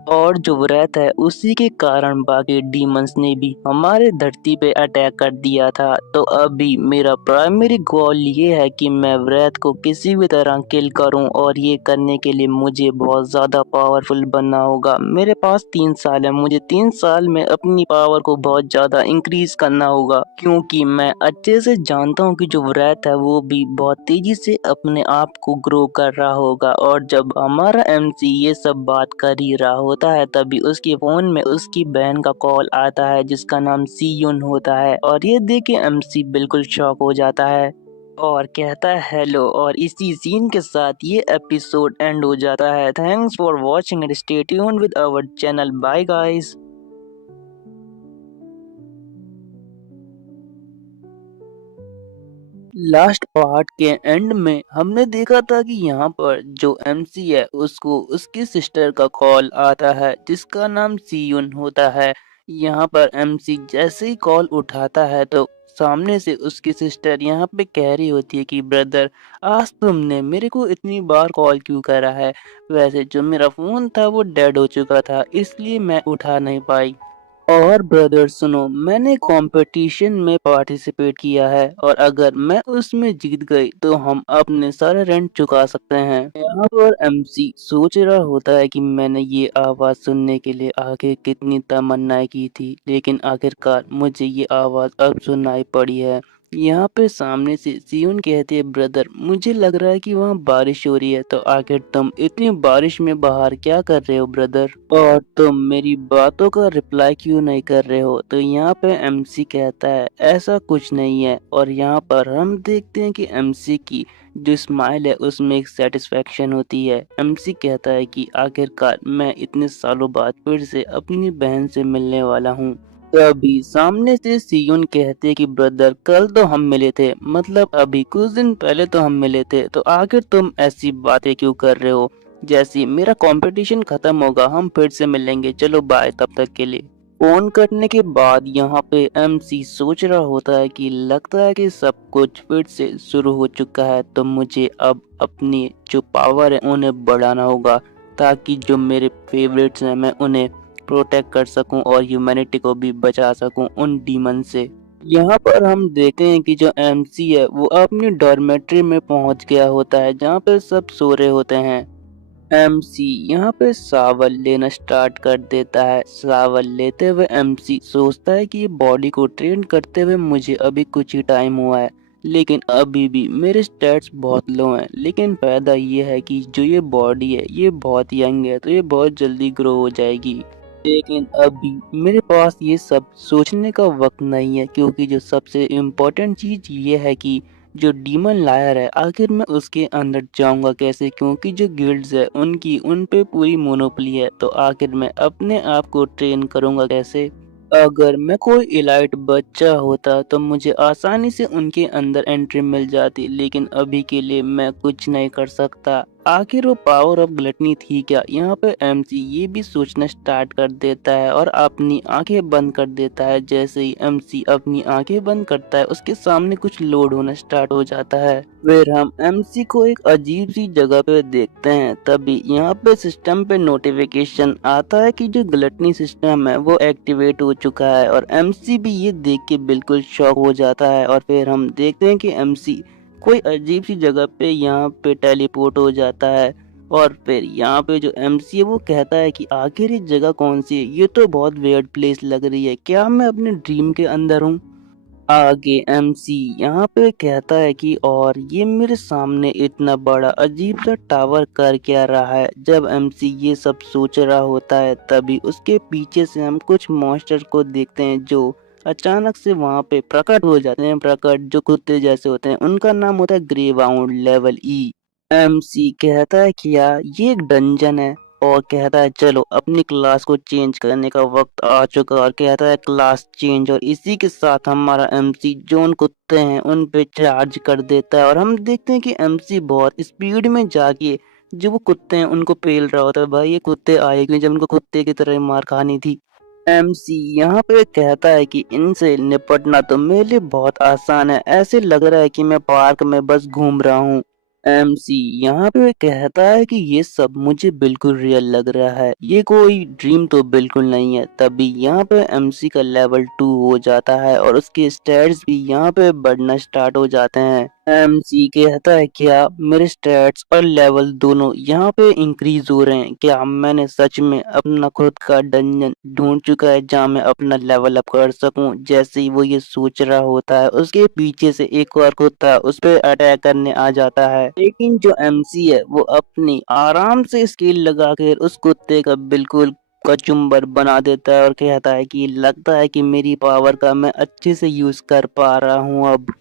और जो व्रत है उसी के कारण बाकी डीमंस ने भी हमारे धरती पे अटैक कर दिया था। तो अभी मेरा प्राइमरी गोल ये है कि मैं व्रत को किसी भी तरह किल करूं, और ये करने के लिए मुझे बहुत ज्यादा पावरफुल बनना होगा। मेरे पास 3 साल है, मुझे 3 साल में अपनी पावर को बहुत ज्यादा इंक्रीज करना होगा, क्योंकि मैं अच्छे से जानता हूँ कि जो व्रत है वो भी बहुत तेजी से अपने आप को ग्रो कर रहा होगा। और जब हमारा एमसी ये सब बात कर ही रहा होता है तभी उसके फोन में उसकी बहन का कॉल आता है जिसका नाम सी यून होता है, और ये देख के एमसी बिल्कुल शॉक हो जाता है और कहता है हेलो, और इसी सीन के साथ ये एपिसोड एंड हो जाता है। Thanks for watching and stay tuned with our channel. Bye guys. Last part के एंड में हमने देखा था कि यहाँ पर जो एमसी है उसको उसकी सिस्टर का कॉल आता है जिसका नाम सीयुन होता है। यहाँ पर एमसी जैसे ही कॉल उठाता है तो सामने से उसकी सिस्टर यहाँ पे कह रही होती है कि ब्रदर, आज तुमने मेरे को इतनी बार कॉल क्यों करा है? वैसे जो मेरा फोन था वो डेड हो चुका था इसलिए मैं उठा नहीं पाई। और ब्रदर सुनो, मैंने कंपटीशन में पार्टिसिपेट किया है और अगर मैं उसमें जीत गई तो हम अपने सारे रेंट चुका सकते हैं। यहाँ पर एमसी सोच रहा होता है कि मैंने ये आवाज सुनने के लिए आगे कितनी तमन्नाएं की थी, लेकिन आखिरकार मुझे ये आवाज अब सुनाई पड़ी है। यहाँ पे सामने से सियोन कहती है, ब्रदर मुझे लग रहा है कि वहाँ बारिश हो रही है, तो आखिर तुम इतनी बारिश में बाहर क्या कर रहे हो ब्रदर? और तुम मेरी बातों का रिप्लाई क्यों नहीं कर रहे हो? तो यहाँ पे एमसी कहता है ऐसा कुछ नहीं है, और यहाँ पर हम देखते हैं कि एमसी की जो स्माइल है उसमें एक सेटिस्फेक्शन होती है। एमसी कहता है कि आखिरकार मैं इतने सालों बाद फिर से अपनी बहन से मिलने वाला हूँ। तभी सामने से सियोन कहते कि ब्रदर, कल तो हम मिले थे, मतलब अभी कुछ दिन पहले तो हम मिले थे, तो आखिर तुम ऐसी बातें क्यों कर रहे हो? जैसे मेरा कंपटीशन खत्म होगा हम फिर से मिलेंगे, चलो बाय तब तक के लिए। फोन करने के बाद यहाँ पे एमसी सोच रहा होता है कि लगता है कि सब कुछ फिर से शुरू हो चुका है, तो मुझे अब अपनी जो पावर है उन्हें बढ़ाना होगा ताकि जो मेरे फेवरेट्स हैं मैं उन्हें प्रोटेक्ट कर सकूं और ह्यूमैनिटी को भी बचा सकूं उन डीमन से। यहाँ पर हम देखते हैं कि जो एमसी है वो अपनी डॉर्मेट्री में पहुंच गया होता है जहाँ पे सब सो रहे होते हैं। एमसी यहाँ पे सावल लेना स्टार्ट कर देता है। सावल लेते हुए एमसी सोचता है कि ये बॉडी को ट्रेन करते हुए मुझे अभी कुछ ही टाइम हुआ है, लेकिन अभी भी मेरे स्टैट्स बहुत लो हैं। लेकिन फायदा ये है कि जो ये बॉडी है ये बहुत यंग है, तो ये बहुत जल्दी ग्रो हो जाएगी। लेकिन अभी मेरे पास ये सब सोचने का वक्त नहीं है, क्योंकि जो सबसे इम्पोर्टेंट चीज ये है कि जो डीमन लायर है आखिर मैं उसके अंदर जाऊंगा कैसे, क्योंकि जो गिल्ड्स है उनकी उन पे पूरी मोनोपोली है, तो आखिर मैं अपने आप को ट्रेन करूंगा कैसे? अगर मैं कोई इलाइट बच्चा होता तो मुझे आसानी से उनके अंदर एंट्री मिल जाती, लेकिन अभी के लिए मैं कुछ नहीं कर सकता। आखिर वो पावर ऑफ ग्लटनी थी क्या? यहाँ पे एमसी ये भी सोचना स्टार्ट कर देता है और अपनी आंखें बंद कर देता है। जैसे ही एमसी अपनी आंखें बंद करता है उसके सामने कुछ लोड होना स्टार्ट हो जाता है। फिर हम एमसी को एक अजीब सी जगह पे देखते हैं। तभी यहाँ पे सिस्टम पे नोटिफिकेशन आता है कि जो ग्लटनी सिस्टम है वो एक्टिवेट हो चुका है, और एमसी भी ये देख के बिल्कुल शॉक हो जाता है। और फिर हम देखते हैं कि एमसी कोई अजीब सी जगह पे यहाँ पे टेलीपोर्ट हो जाता है। और फिर यहाँ पे जो एमसी है वो कहता है कि आखिर ये जगह कौन सी है? ये तो बहुत वियर्ड प्लेस लग रही है, क्या मैं अपने ड्रीम के अंदर हूँ? आगे एमसी यहाँ पे कहता है कि और ये मेरे सामने इतना बड़ा अजीब सा टावर कर क्या रहा है? जब एमसी ये सब सोच रहा होता है तभी उसके पीछे से हम कुछ मॉन्स्टर को देखते हैं जो अचानक से वहां पे प्रकट हो जाते हैं। प्रकट जो कुत्ते जैसे होते हैं, उनका नाम होता है ग्रे बाउंड लेवल ई। एमसी कहता है कि यार ये एक डंजन है, और कहता है चलो अपनी क्लास को चेंज करने का वक्त आ चुका, और कहता है क्लास चेंज, और इसी के साथ हमारा एमसी जो उन कुत्ते हैं उन पे चार्ज कर देता है। और हम देखते हैं कि एमसी बहुत स्पीड में जाके जो वो कुत्ते हैं उनको पेल रहा होता है। भाई ये कुत्ते आए क्यों जब उनको कुत्ते की तरह मार खानी थी। एमसी यहाँ पे कहता है कि इनसे निपटना तो मेरे लिए बहुत आसान है, ऐसे लग रहा है कि मैं पार्क में बस घूम रहा हूँ। एमसी यहाँ पे कहता है कि ये सब मुझे बिल्कुल रियल लग रहा है, ये कोई ड्रीम तो बिल्कुल नहीं है। तभी यहाँ पे एमसी का लेवल 2 हो जाता है और उसके स्टैट्स भी यहाँ पे बढ़ना स्टार्ट हो जाते हैं। एमसी कहता है क्या मेरे स्टैट्स और लेवल दोनों यहाँ पे इंक्रीज हो रहे हैं? क्या मैंने सच में अपना खुद का डंजन ढूंढ चुका है जहाँ मैं अपना लेवल अप कर सकूं? जैसे ही वो ये सोच रहा होता है उसके पीछे से एक और कुत्ता उस पर अटैक करने आ जाता है, लेकिन जो एमसी है वो अपनी आराम से स्किल लगाकर उस कुत्ते का बिल्कुल कचुम्बर बना देता है और कहता है कि लगता है कि मेरी पावर का मैं अच्छे से यूज कर पा रहा हूँ अब।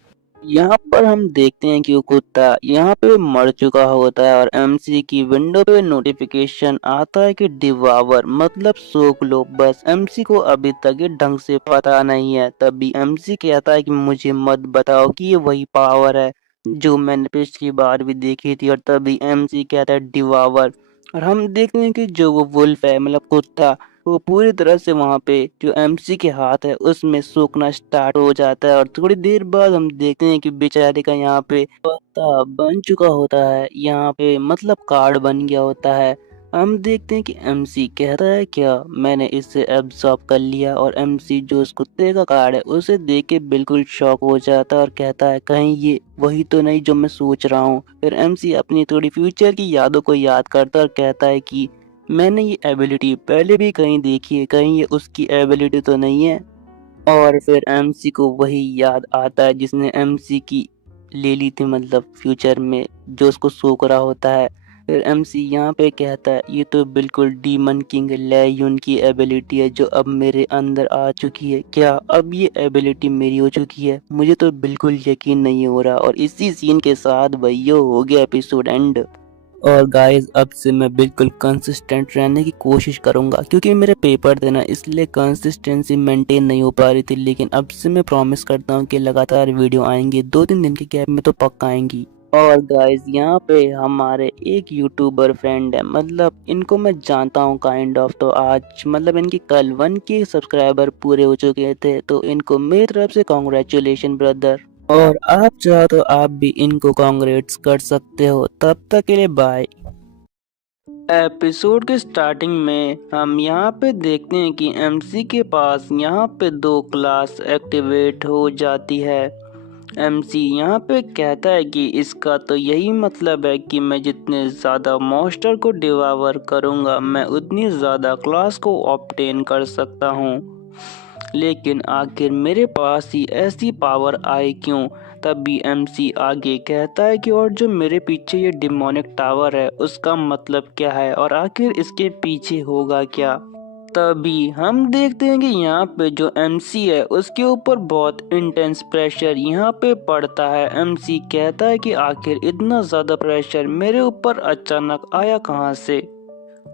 यहाँ पर हम देखते हैं कि वो कुत्ता यहाँ पे मर चुका होता है और एमसी की विंडो पे नोटिफिकेशन आता है कि डिवावर मतलब सोख लो। बस एमसी को अभी तक ये ढंग से पता नहीं है। तभी एमसी कहता है कि मुझे मत बताओ कि ये वही पावर है जो मैंने पिछली बार भी देखी थी। और तभी एमसी कहता है डिवावर। और हम देखते हैं कि जो वो वुल्फ है मतलब कुत्ता, वो पूरी तरह से वहाँ पे जो एमसी के हाथ है उसमें सूखना स्टार्ट हो जाता है। और थोड़ी देर बाद हम देखते हैं कि बेचारे का यहाँ पे पत्ता बन चुका होता है, यहाँ पे मतलब कार्ड बन गया होता है। हम देखते हैं कि एमसी कहता है क्या मैंने इसे एब्जॉर्ब कर लिया। और एमसी जो उस कुत्ते का कार्ड है उसे देख के बिल्कुल शॉक हो जाता है और कहता है कहीं ये वही तो नहीं जो मैं सोच रहा हूँ। फिर एमसी अपनी थोड़ी फ्यूचर की यादों को याद करता है और कहता है कि मैंने ये एबिलिटी पहले भी कहीं देखी है, कहीं ये उसकी एबिलिटी तो नहीं है। और फिर एमसी को वही याद आता है जिसने एमसी की ले ली थी मतलब फ्यूचर में जो उसको सोच रहा होता है। फिर एमसी यहाँ पे कहता है ये तो बिल्कुल डीमन किंग लेयुन की एबिलिटी है जो अब मेरे अंदर आ चुकी है। क्या अब ये एबिलिटी मेरी हो चुकी है? मुझे तो बिल्कुल यकीन नहीं हो रहा। और इसी सीन के साथ भैया हो गया एपिसोड एंड। और गाइस अब से मैं बिल्कुल कंसिस्टेंट रहने की कोशिश करूंगा क्योंकि मेरे पेपर थे ना, इसलिए कंसिस्टेंसी मेंटेन नहीं हो पा रही थी। लेकिन अब से मैं प्रॉमिस करता हूँ कि लगातार वीडियो आएंगी, 2-3 दिन के गैप में तो पक्का आएंगी। और गाइस यहाँ पे हमारे एक यूट्यूबर फ्रेंड है, मतलब इनको मैं जानता हूँ काइंड ऑफ। तो आज मतलब इनके कल 1K सब्सक्राइबर पूरे हो चुके थे, तो इनको मेरी तरफ से कॉन्ग्रेचुलेशन ब्रदर। और आप चाहो तो आप भी इनको कांग्रेट्स कर सकते हो। तब तक के लिए बाय। एपिसोड के स्टार्टिंग में हम यहाँ पे देखते हैं कि एमसी के पास यहाँ पे 2 क्लास एक्टिवेट हो जाती है। एमसी यहाँ पे कहता है कि इसका तो यही मतलब है कि मैं जितने ज़्यादा मॉन्स्टर को डिवावर करूँगा मैं उतनी ज़्यादा क्लास को ऑब्टेन कर सकता हूँ। लेकिन आखिर मेरे पास ही ऐसी पावर आई क्यों? तभी एमसी आगे कहता है कि और जो मेरे पीछे ये डिमोनिक टावर है उसका मतलब क्या है और आखिर इसके पीछे होगा क्या? तभी हम देखते हैं कि यहाँ पे जो एमसी है उसके ऊपर बहुत इंटेंस प्रेशर यहाँ पे पड़ता है। एमसी कहता है कि आखिर इतना ज़्यादा प्रेशर मेरे ऊपर अचानक आया कहाँ से?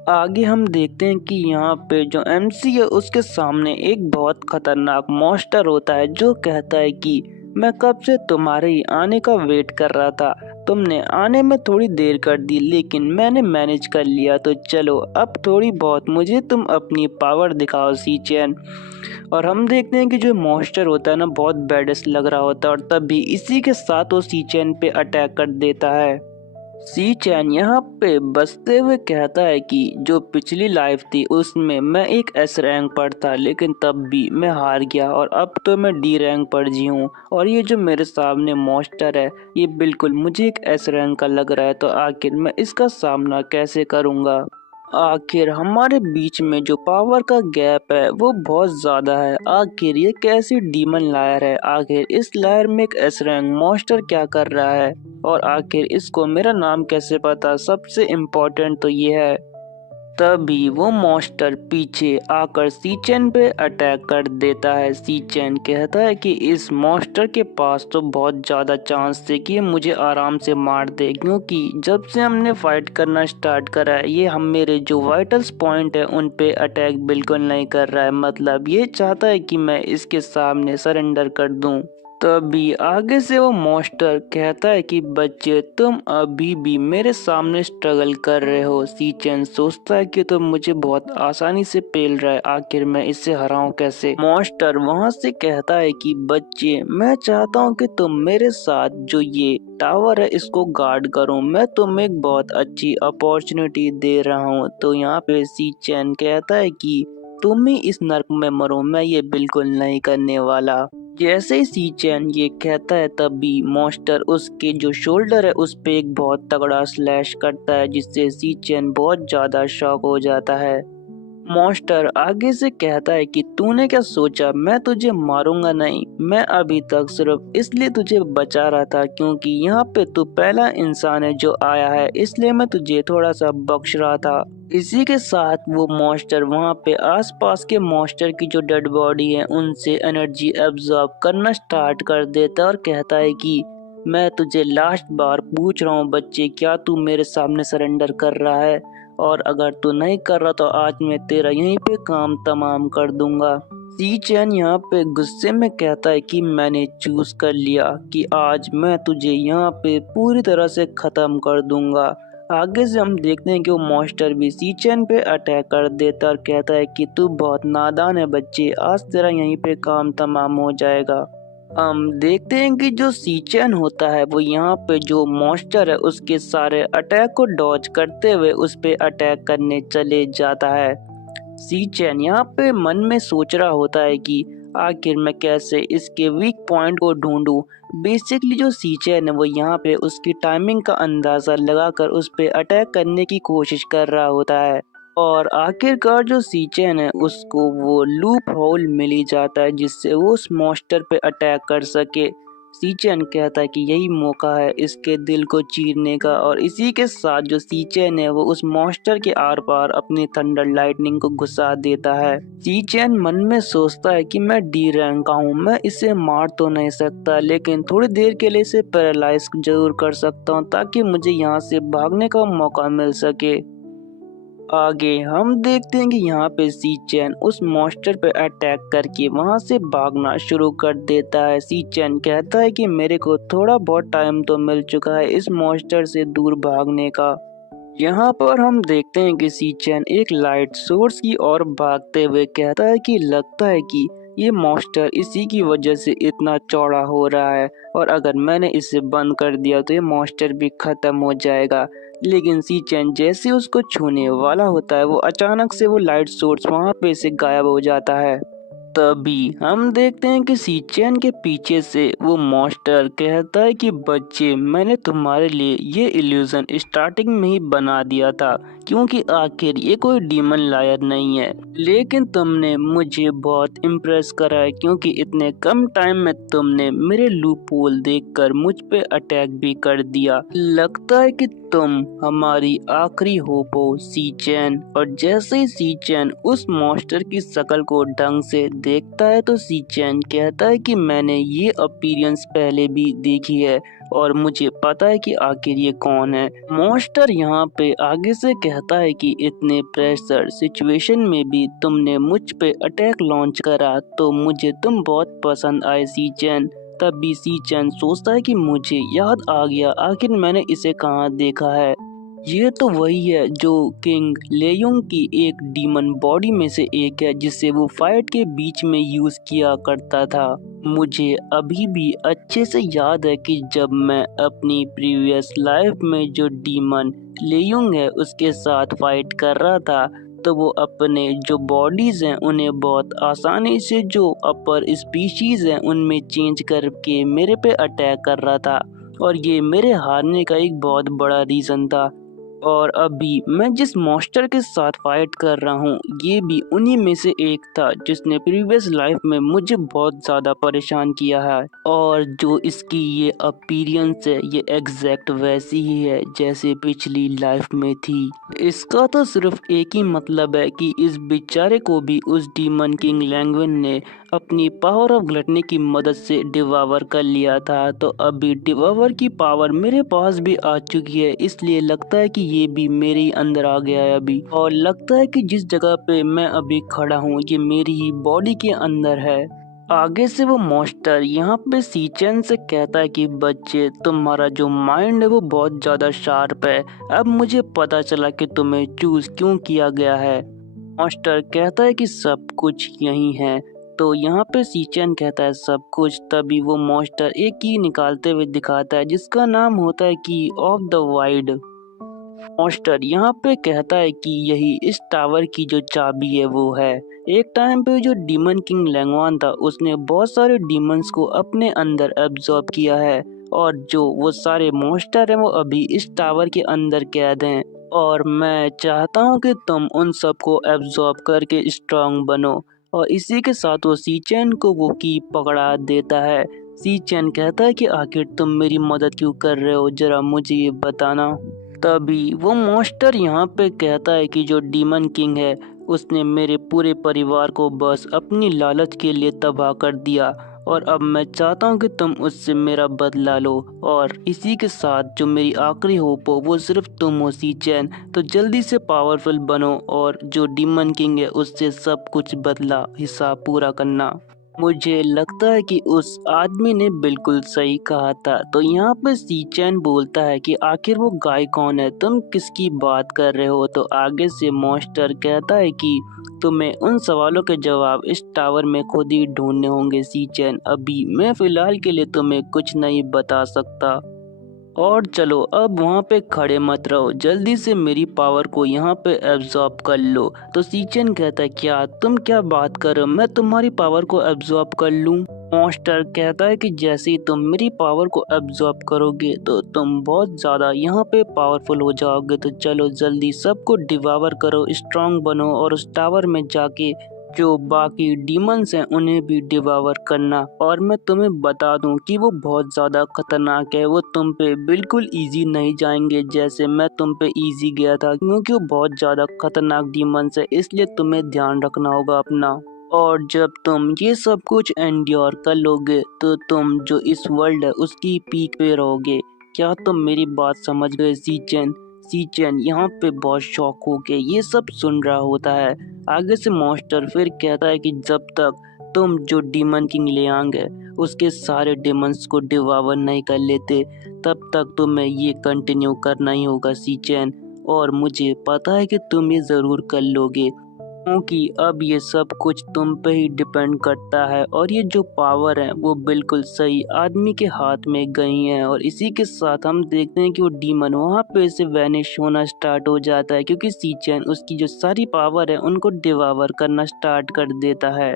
आगे हम देखते हैं कि यहाँ पे जो एमसी है उसके सामने एक बहुत खतरनाक मॉन्स्टर होता है जो कहता है कि मैं कब से तुम्हारे ही आने का वेट कर रहा था। तुमने आने में थोड़ी देर कर दी लेकिन मैंने मैनेज कर लिया, तो चलो अब थोड़ी बहुत मुझे तुम अपनी पावर दिखाओ सी चैन। और हम देखते हैं कि जो मॉन्स्टर होता है ना बहुत बैडेस्ट लग रहा होता है और तभी इसी के साथ वो सी चैन पे अटैक कर देता है। सी चैन यहाँ पे बसते हुए कहता है कि जो पिछली लाइफ थी उसमें मैं एक एस रैंक पर था लेकिन तब भी मैं हार गया और अब तो मैं डी रैंक पर जी हूँ। और ये जो मेरे सामने मॉन्स्टर है ये बिल्कुल मुझे एक एस रैंक का लग रहा है, तो आखिर मैं इसका सामना कैसे करूँगा? आखिर हमारे बीच में जो पावर का गैप है वो बहुत ज्यादा है। आखिर ये कैसी डीमन लायर है? आखिर इस लायर में एक एस रैंक मॉन्स्टर क्या कर रहा है? और आखिर इसको मेरा नाम कैसे पता? सबसे इम्पोर्टेंट तो ये है। तभी वो मॉन्स्टर पीछे आकर सीचेन पे अटैक कर देता है। सीचेन कहता है कि इस मॉन्स्टर के पास तो बहुत ज़्यादा चांस थे कि ये मुझे आराम से मार दे, क्योंकि जब से हमने फाइट करना स्टार्ट करा है ये हम मेरे जो वाइटल्स पॉइंट है उन पे अटैक बिल्कुल नहीं कर रहा है। मतलब ये चाहता है कि मैं इसके सामने सरेंडर कर दूं। तभी आगे से वो मॉन्स्टर कहता है कि बच्चे तुम अभी भी मेरे सामने स्ट्रगल कर रहे हो। सीचेन सोचता है कि तुम मुझे बहुत आसानी से पेल रहा है, आखिर मैं इससे हराऊं कैसे? मॉन्स्टर वहां से कहता है कि बच्चे मैं चाहता हूं कि तुम मेरे साथ जो ये टावर है इसको गार्ड करो, मैं तुम्हें एक बहुत अच्छी अपॉर्चुनिटी दे रहा हूँ। तो यहाँ पे सीचेन कहता है कि तुम ही इस नर्क में मरो, मैं ये बिल्कुल नहीं करने वाला। जैसे ही सी चैन ये कहता है तभी मॉन्स्टर उसके जो शोल्डर है उस पे एक बहुत तगड़ा स्लैश करता है जिससे सी चैन बहुत ज्यादा शॉक हो जाता है। मॉन्स्टर आगे से कहता है कि तूने क्या सोचा मैं तुझे मारूंगा? नहीं, मैं अभी तक सिर्फ इसलिए तुझे बचा रहा था क्योंकि यहाँ पे तू पहला इंसान है जो आया है, इसलिए मैं तुझे थोड़ा सा बख्श रहा था। इसी के साथ वो मॉन्स्टर वहाँ पे आसपास के मॉन्स्टर की जो डेड बॉडी है उनसे एनर्जी एब्जॉर्ब करना स्टार्ट कर देता है और कहता है कि मैं तुझे लास्ट बार पूछ रहा हूँ बच्चे, क्या तू मेरे सामने सरेंडर कर रहा है? और अगर तू नहीं कर रहा तो आज मैं तेरा यहीं पे काम तमाम कर दूंगा। सी चैन यहाँ पे गुस्से में कहता है कि मैंने चूज कर लिया कि आज मैं तुझे यहाँ पे पूरी तरह से खत्म कर दूंगा। आगे से हम देखते हैं कि वो मॉन्स्टर भी सी चैन पे अटैक कर देता है और कहता है कि तू बहुत नादान है बच्चे, आज तेरा यहीं पे काम तमाम हो जाएगा। हम देखते हैं कि जो सी चैन होता है वो यहाँ पे जो मॉन्स्टर है उसके सारे अटैक को डॉज करते हुए उस पे अटैक करने चले जाता है। सी चैन यहाँ पे मन में सोच रहा होता है कि आखिर मैं कैसे इसके वीक पॉइंट को ढूंढूं। बेसिकली जो सी चैन है वो यहाँ पे उसकी टाइमिंग का अंदाजा लगाकर उस पे अटैक करने की कोशिश कर रहा होता है और आखिरकार जो सी चैन है उसको वो लूप होल मिल ही जाता है जिससे वो उस मॉन्स्टर पे अटैक कर सके। सी चैन कहता है कि यही मौका है इसके दिल को चीरने का और इसी के साथ जो सी चैन है वो उस मॉन्स्टर के आर पार अपनी थंडर लाइटनिंग को घुसा देता है। सी चैन मन में सोचता है कि मैं डी रैंक का हूँ, मैं इसे मार तो नहीं सकता लेकिन थोड़ी देर के लिए इसे पैरालाइज जरूर कर सकता हूँ ताकि मुझे यहाँ से भागने का मौका मिल सके। आगे हम देखते हैं कि यहाँ पे सी चैन उस मॉन्स्टर पे अटैक करके वहां से भागना शुरू कर देता है। सी चैन कहता है कि मेरे को थोड़ा बहुत टाइम तो मिल चुका है इस मॉन्स्टर से दूर भागने का। यहाँ पर हम देखते हैं कि सी चैन एक लाइट सोर्स की ओर भागते हुए कहता है कि लगता है कि ये मॉन्स्टर इसी की वजह से इतना चौड़ा हो रहा है और अगर मैंने इसे बंद कर दिया तो ये मॉन्स्टर भी खत्म हो जाएगा। लेकिन सी चैन जैसे उसको छूने वाला होता है वो अचानक से वो लाइट सोर्स वहां पे से गायब हो जाता है। तभी हम देखते हैं कि सी चैन के पीछे से वो मॉन्स्टर कहता है कि बच्चे, मैंने तुम्हारे लिए ये इल्यूजन स्टार्टिंग में ही बना दिया था क्योंकि आखिर ये कोई डीमन लायर नहीं है, लेकिन तुमने मुझे बहुत इम्प्रेस करा है क्योंकि इतने कम टाइम में तुमने मेरे लूप होल देखकर मुझ पे अटैक भी कर दिया। लगता है कि तुम हमारी आखिरी होप हो सी चैन। और जैसे ही सी चैन उस मॉन्स्टर की शक्ल को ढंग से देखता है तो सी चैन कहता है कि मैंने ये अपीयरेंस पहले भी देखी है और मुझे पता है कि आखिर ये कौन है। मॉन्स्टर यहाँ पे आगे से कहता है कि इतने प्रेशर सिचुएशन में भी तुमने मुझ पे अटैक लॉन्च करा तो मुझे तुम बहुत पसंद आए सी चैन। तभी सी चैन सोचता है कि मुझे याद आ गया, आखिर मैंने इसे कहाँ देखा है। ये तो वही है जो किंग लेयुंग की एक डीमन बॉडी में से एक है जिसे वो फाइट के बीच में यूज किया करता था। मुझे अभी भी अच्छे से याद है कि जब मैं अपनी प्रीवियस लाइफ में जो डीमन लेयुंग है उसके साथ फाइट कर रहा था तो वो अपने जो बॉडीज हैं उन्हें बहुत आसानी से जो अपर स्पीशीज हैं उनमें चेंज करके मेरे पे अटैक कर रहा था और ये मेरे हारने का एक बहुत बड़ा रीज़न था। और अभी मैं जिस मॉन्स्टर के साथ फाइट कर रहा हूँ ये भी उन्हीं में से एक था जिसने प्रीवियस लाइफ में मुझे बहुत ज़्यादा परेशान किया है और जो इसकी ये अपीयरेंस है ये एग्जैक्ट वैसी ही है जैसे पिछली लाइफ में थी। इसका तो सिर्फ एक ही मतलब है कि इस बेचारे को भी उस डीमन किंग लैंग्वेन ने अपनी पावर ऑफ ग्लटनी की मदद से डिवावर कर लिया था, तो अभी डिवावर की पावर मेरे पास भी आ चुकी है, इसलिए लगता है कि ये भी मेरे ही अंदर आ गया है अभी। और लगता है कि जिस जगह पे मैं अभी खड़ा हूँ ये मेरी ही बॉडी के अंदर है। आगे से वो मॉन्स्टर यहाँ पे सी चैन से कहता है कि बच्चे, तुम्हारा जो माइंड है वो बहुत ज्यादा शार्प है, अब मुझे पता चला कि तुम्हें चूज क्यों किया गया है। मॉन्स्टर कहता है कि सब कुछ यही है। तो यहाँ पे सी चैन कहता है सब कुछ, तभी वो मॉन्स्टर एक की निकालते हुए दिखाता है जिसका नाम होता है की ऑफ द वाइड। मॉन्स्टर यहाँ पे कहता है कि यही इस टावर की जो चाबी है वो है। एक टाइम पे जो डीमन किंग लैंगवान था उसने बहुत सारे डीमंस को अपने अंदर एब्जॉर्ब किया है और जो वो सारे मॉन्स्टर हैं वो अभी इस टावर के अंदर कैद हैं और मैं चाहता हूँ कि तुम उन सबको एब्जॉर्ब करके स्ट्रांग बनो। और इसी के साथ वो सी चैन को वो की पकड़ा देता है। सी चैन कहता है कि आखिर तुम मेरी मदद क्यों कर रहे हो, जरा मुझे ये बताना। तभी वो मॉन्स्टर यहाँ पे कहता है कि जो डीमन किंग है उसने मेरे पूरे परिवार को बस अपनी लालच के लिए तबाह कर दिया और अब मैं चाहता हूँ कि तुम उससे मेरा बदला लो और इसी के साथ जो मेरी आखिरी होप हो वो सिर्फ तुम हो सी-चैन। तो जल्दी से पावरफुल बनो और जो डीमन किंग है उससे सब कुछ बदला हिसाब पूरा करना। मुझे लगता है कि उस आदमी ने बिल्कुल सही कहा था। तो यहाँ पे सी-चैन बोलता है कि आखिर वो गाय कौन है, तुम किसकी बात कर रहे हो। तो आगे से मॉन्स्टर कहता है कि तुम्हें उन सवालों के जवाब इस टावर में खुद ही ढूंढने होंगे सी-चैन। अभी मैं फिलहाल के लिए तुम्हें कुछ नहीं बता सकता और चलो अब वहाँ पे खड़े मत रहो, जल्दी से मेरी पावर को यहाँ पे एब्जॉर्ब कर लो। तो सी-चैन कहता है क्या तुम क्या बात कर रहे हो, मैं तुम्हारी पावर को एब्जॉर्ब कर लूँ। मॉन्स्टर कहता है कि जैसे ही तुम मेरी पावर को एब्जॉर्ब करोगे तो तुम बहुत ज़्यादा यहाँ पे पावरफुल हो जाओगे। तो चलो जल्दी सबको डिवावर करो, स्ट्रांग बनो और उस टावर में जाके जो बाकी डीमंस हैं उन्हें भी डिवावर करना। और मैं तुम्हें बता दूं कि वो बहुत ज़्यादा खतरनाक है, वो तुम पे बिल्कुल इजी नहीं जाएंगे जैसे मैं तुम पे इजी गया था, क्योंकि वो बहुत ज़्यादा खतरनाक डीमंस है, इसलिए तुम्हें ध्यान रखना होगा अपना। और जब तुम ये सब कुछ एंड्योर कर लोगे तो तुम जो इस वर्ल्ड है उसकी पीक पे रहोगे। क्या तुम मेरी बात समझ गए सी-चैन। सी-चैन यहाँ पे बहुत शॉक हो के ये सब सुन रहा होता है। आगे से मॉन्स्टर फिर कहता है कि जब तक तुम जो डीमन किंग लियांग है उसके सारे डीमंस को डिवावर नहीं कर लेते तब तक तुम्हें ये कंटिन्यू करना ही होगा सी-चैन। और मुझे पता है कि तुम ये ज़रूर कर लोगे, क्योंकि अब ये सब कुछ तुम पे ही डिपेंड करता है और ये जो पावर है वो बिल्कुल सही आदमी के हाथ में गई है। और इसी के साथ हम देखते हैं कि वो डीमन वहाँ पे से वैनिश होना स्टार्ट हो जाता है, क्योंकि सी-चैन उसकी जो सारी पावर है उनको डिवावर करना स्टार्ट कर देता है।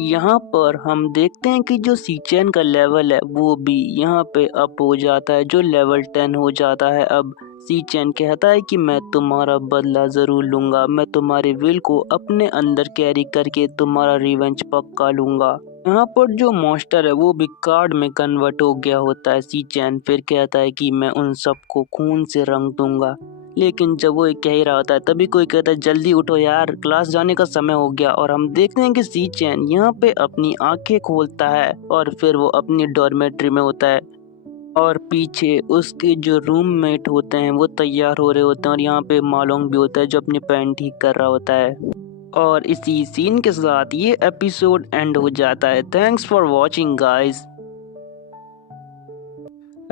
यहाँ पर हम देखते हैं कि जो सी-चैन का लेवल है वो भी यहाँ पे अप हो जाता है, जो लेवल 10 हो जाता है। अब सी-चैन कहता है कि मैं तुम्हारा बदला ज़रूर लूँगा, मैं तुम्हारे विल को अपने अंदर कैरी करके तुम्हारा रिवेंज पक्का लूँगा। यहाँ पर जो मॉन्स्टर है वो भी कार्ड में कन्वर्ट हो गया होता है। सी-चैन फिर कहता है कि मैं उन सबको खून से रंग दूंगा। लेकिन जब वो कह ही रहा होता है तभी कोई कहता है जल्दी उठो यार, क्लास जाने का समय हो गया। और हम देखते हैं कि सी-चैन यहाँ पे अपनी आंखें खोलता है और फिर वो अपनी डॉर्मेट्री में होता है और पीछे उसके जो रूममेट होते हैं वो तैयार हो रहे होते हैं और यहाँ पे मालोंग भी होता है जो अपनी पैंट ठीक कर रहा होता है। और इसी सीन के साथ ये एपिसोड एंड हो जाता है। Thanks for watching guys.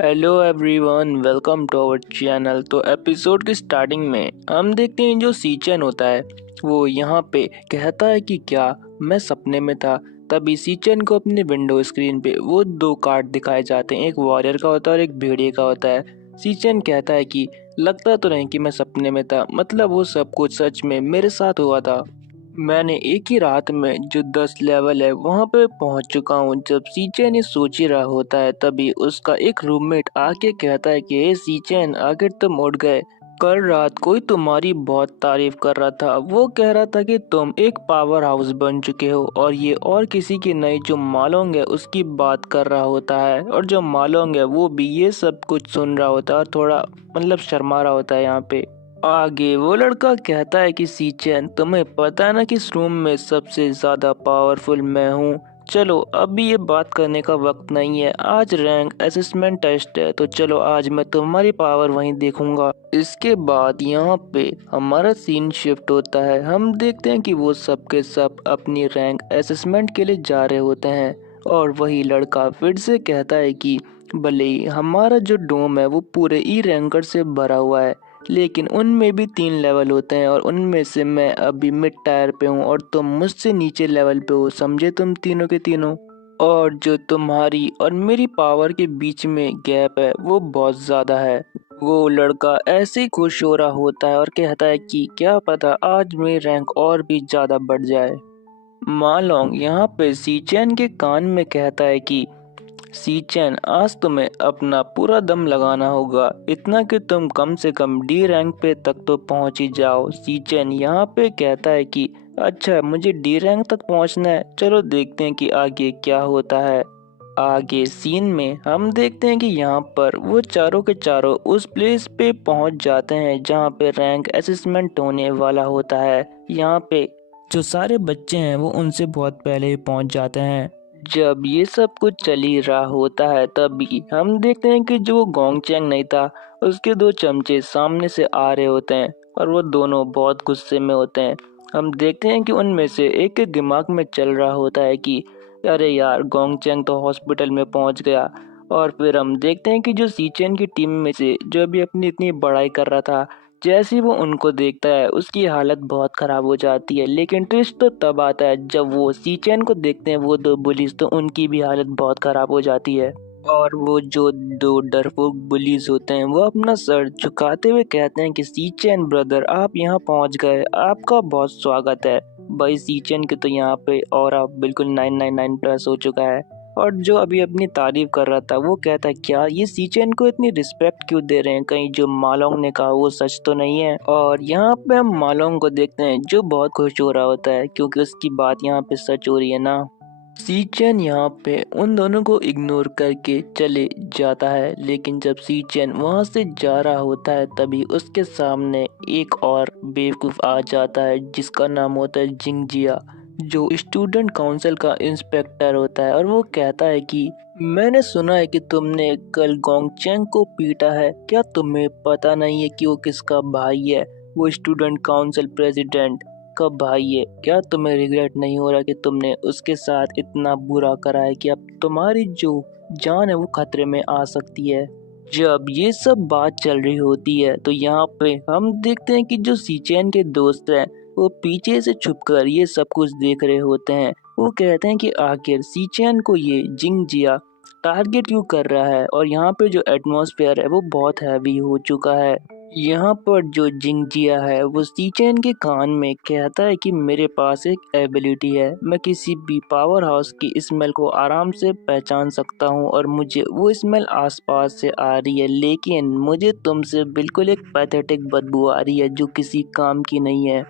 Hello everyone, welcome to our channel. तो एपिसोड की स्टार्टिंग में हम देखते हैं जो सी-चैन होता है वो यहाँ पे कहता है कि क्या मैं सपने में था। तभी सी-चैन को अपने विंडो स्क्रीन पे वो दो कार्ड दिखाए जाते हैं, एक वॉरियर का होता है और एक भेड़िए का होता है। सी-चैन कहता है कि लगता तो नहीं कि मैं सपने में था, मतलब वो सब कुछ सच में मेरे साथ हुआ था। मैंने एक ही रात में जो 10 लेवल है वहां पे पहुंच चुका हूँ। जब सी-चैन ये सोच ही रहा होता है तभी उसका एक रूममेट आके कहता है कि हे सी-चैन, आखिर तुम उठ गए। कल रात कोई तुम्हारी बहुत तारीफ कर रहा था, वो कह रहा था कि तुम एक पावर हाउस बन चुके हो। और ये और किसी की नहीं, जो मालोंग है उसकी बात कर रहा होता है। और जो मालोंग है वो भी ये सब कुछ सुन रहा होता है और थोड़ा मतलब शर्मा रहा होता है। यहाँ पे आगे वो लड़का कहता है कि सी-चैन, तुम्हें पता है ना कि इस रूम में सबसे ज्यादा पावरफुल मैं हूँ। चलो अभी ये बात करने का वक्त नहीं है, आज रैंक असेसमेंट टेस्ट है, तो चलो आज मैं तुम्हारी पावर वहीं देखूंगा। इसके बाद यहाँ पे हमारा सीन शिफ्ट होता है। हम देखते हैं कि वो सब के सब अपनी रैंक असेसमेंट के लिए जा रहे होते हैं और वही लड़का फिर से कहता है कि भले ही हमारा जो डोम है वो पूरे ई रैंकर से भरा हुआ है, लेकिन उनमें भी 3 लेवल होते हैं और उनमें से मैं अभी मिड टायर पे हूँ और तुम मुझसे नीचे लेवल पे हो, समझे तुम तीनों के तीनों। और जो तुम्हारी और मेरी पावर के बीच में गैप है वो बहुत ज़्यादा है। वो लड़का ऐसे ही खुश हो रहा होता है और कहता है कि क्या पता आज मेरी रैंक और भी ज़्यादा बढ़ जाए। मालोंग यहाँ पे सी-चैन के कान में कहता है कि सी-चैन, आज तुम्हें अपना पूरा दम लगाना होगा, इतना कि तुम कम से कम डी रैंक पे तक तो पहुंच ही जाओ। सी-चैन यहाँ पे कहता है कि अच्छा मुझे डी रैंक तक पहुंचना है, चलो देखते हैं कि आगे क्या होता है। आगे सीन में हम देखते हैं कि यहाँ पर वो चारों के चारों उस प्लेस पे पहुंच जाते हैं जहाँ पे रैंक असेसमेंट होने वाला होता है। यहाँ पे जो सारे बच्चे हैं वो उनसे बहुत पहले ही पहुंच जाते हैं। जब ये सब कुछ चल ही रहा होता है तभी हम देखते हैं कि जो गोंगचैंग नहीं था उसके दो चमचे सामने से आ रहे होते हैं और वो दोनों बहुत गुस्से में होते हैं। हम देखते हैं कि उनमें से एक के दिमाग में चल रहा होता है कि अरे यार गोंगचैंग तो हॉस्पिटल में पहुंच गया। और फिर हम देखते हैं कि जो सीचेन की टीम में से जो अभी अपनी इतनी बड़ाई कर रहा था, जैसे ही वो उनको देखता है उसकी हालत बहुत खराब हो जाती है। लेकिन ट्विस्ट तो तब आता है जब वो सीचेन को देखते हैं वो दो बुलीज, तो उनकी भी हालत बहुत खराब हो जाती है। और वो जो दो डरपोक बुलीज होते हैं वो अपना सर झुकाते हुए कहते हैं कि सीचेन ब्रदर, आप यहाँ पहुँच गए, आपका बहुत स्वागत है। भाई सीचेन के तो यहाँ पे ऑरा बिल्कुल 999 प्लस हो चुका है। और जो अभी अपनी तारीफ कर रहा था वो कहता है क्या ये सीचेन को इतनी रिस्पेक्ट क्यों दे रहे हैं, कहीं जो मालोंग ने कहा वो सच तो नहीं है। और यहाँ पे हम मालोंग को देखते हैं जो बहुत खुश हो रहा होता है क्योंकि उसकी बात यहाँ पे सच हो रही है ना। सीचेन यहाँ पे उन दोनों को इग्नोर करके चले जाता है, लेकिन जब सीचेन वहाँ से जा रहा होता है तभी उसके सामने एक और बेवकूफ़ आ जाता है जिसका नाम होता है जिंगजिया, जो स्टूडेंट काउंसिल का इंस्पेक्टर होता है। और वो कहता है कि मैंने सुना है कि तुमने कल गोंगचैंग को पीटा है, क्या तुम्हें पता नहीं है कि वो किसका भाई है? वो स्टूडेंट काउंसिल प्रेसिडेंट का भाई है। क्या तुम्हें रिग्रेट नहीं हो रहा कि तुमने उसके साथ इतना बुरा करा है कि अब तुम्हारी जो जान है वो खतरे में आ सकती है? जब ये सब बात चल रही होती है तो यहाँ पे हम देखते हैं कि जो सीचेन के दोस्त हैं वो पीछे से छुपकर ये सब कुछ देख रहे होते हैं। वो कहते हैं कि आखिर सीचेन को ये जिंगजिया टारगेट क्यों कर रहा है, और यहाँ पे जो एटमॉस्फेयर है वो बहुत हैवी हो चुका है। यहाँ पर जो जिंगजिया है वो सीचेन के कान में कहता है कि मेरे पास एक एबिलिटी है, मैं किसी भी पावर हाउस की स्मेल को आराम से पहचान सकता हूँ और मुझे वो स्मेल आसपास से आ रही है, लेकिन मुझे तुमसे बिल्कुल एक पैथेटिक बदबू आ रही है जो किसी काम की नहीं है।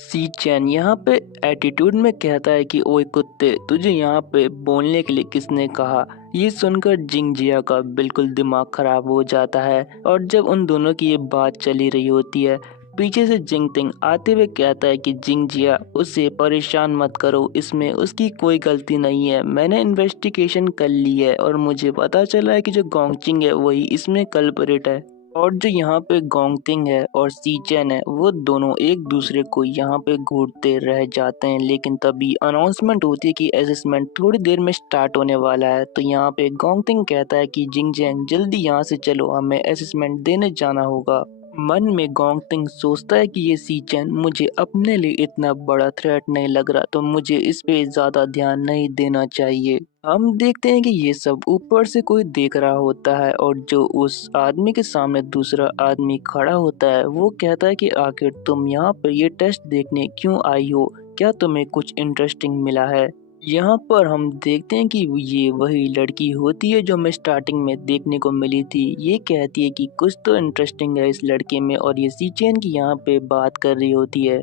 सीचेन यहाँ पे एटीट्यूड में कहता है कि ओए कुत्ते, तुझे यहाँ पे बोलने के लिए किसने कहा? ये सुनकर जिंगजिया का बिल्कुल दिमाग खराब हो जाता है। और जब उन दोनों की ये बात चली रही होती है पीछे से जिंगतिंग आते हुए कहता है कि जिंगजिया, उसे परेशान मत करो, इसमें उसकी कोई गलती नहीं है। मैंने इन्वेस्टिगेशन कर ली है और मुझे पता चला है कि जो गोंगचिंग है वही इसमें कल्परेट है। और जो यहाँ पे गोंगतिंग है और सीचेन है वो दोनों एक दूसरे को यहाँ पे घूरते रह जाते हैं। लेकिन तभी अनाउंसमेंट होती है कि असेसमेंट थोड़ी देर में स्टार्ट होने वाला है। तो यहाँ पे गोंगतिंग कहता है कि जिंगजियांग जल्दी यहाँ से चलो, हमें असेसमेंट देने जाना होगा। मन में गोंगतिंग सोचता है कि ये सीचेन मुझे अपने लिए इतना बड़ा थ्रेट नहीं लग रहा, तो मुझे इस पे ज्यादा ध्यान नहीं देना चाहिए। हम देखते हैं कि ये सब ऊपर से कोई देख रहा होता है और जो उस आदमी के सामने दूसरा आदमी खड़ा होता है वो कहता है कि आखिर तुम यहाँ पे ये टेस्ट देखने क्यों आई हो, क्या तुम्हें कुछ इंटरेस्टिंग मिला है? यहाँ पर हम देखते हैं कि ये वही लड़की होती है जो हमें स्टार्टिंग में देखने को मिली थी। ये कहती है कि कुछ तो इंटरेस्टिंग है इस लड़के में, और ये सीचेन की यहाँ पे बात कर रही होती है।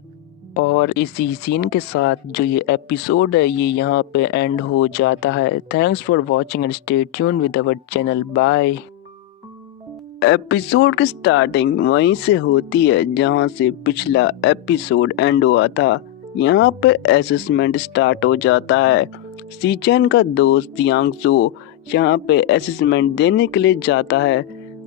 और इसी सीन के साथ जो ये एपिसोड है ये यहाँ पे एंड हो जाता है। Thanks for watching and stay tune with our channel. Bye. Episode की स्टार्टिंग वहीं से होती है जहां से पिछला एपिसोड एंड हुआ था। यहाँ पे असेसमेंट स्टार्ट हो जाता है। सीचेन का दोस्त यांगजो यहाँ पे असेसमेंट देने के लिए जाता है।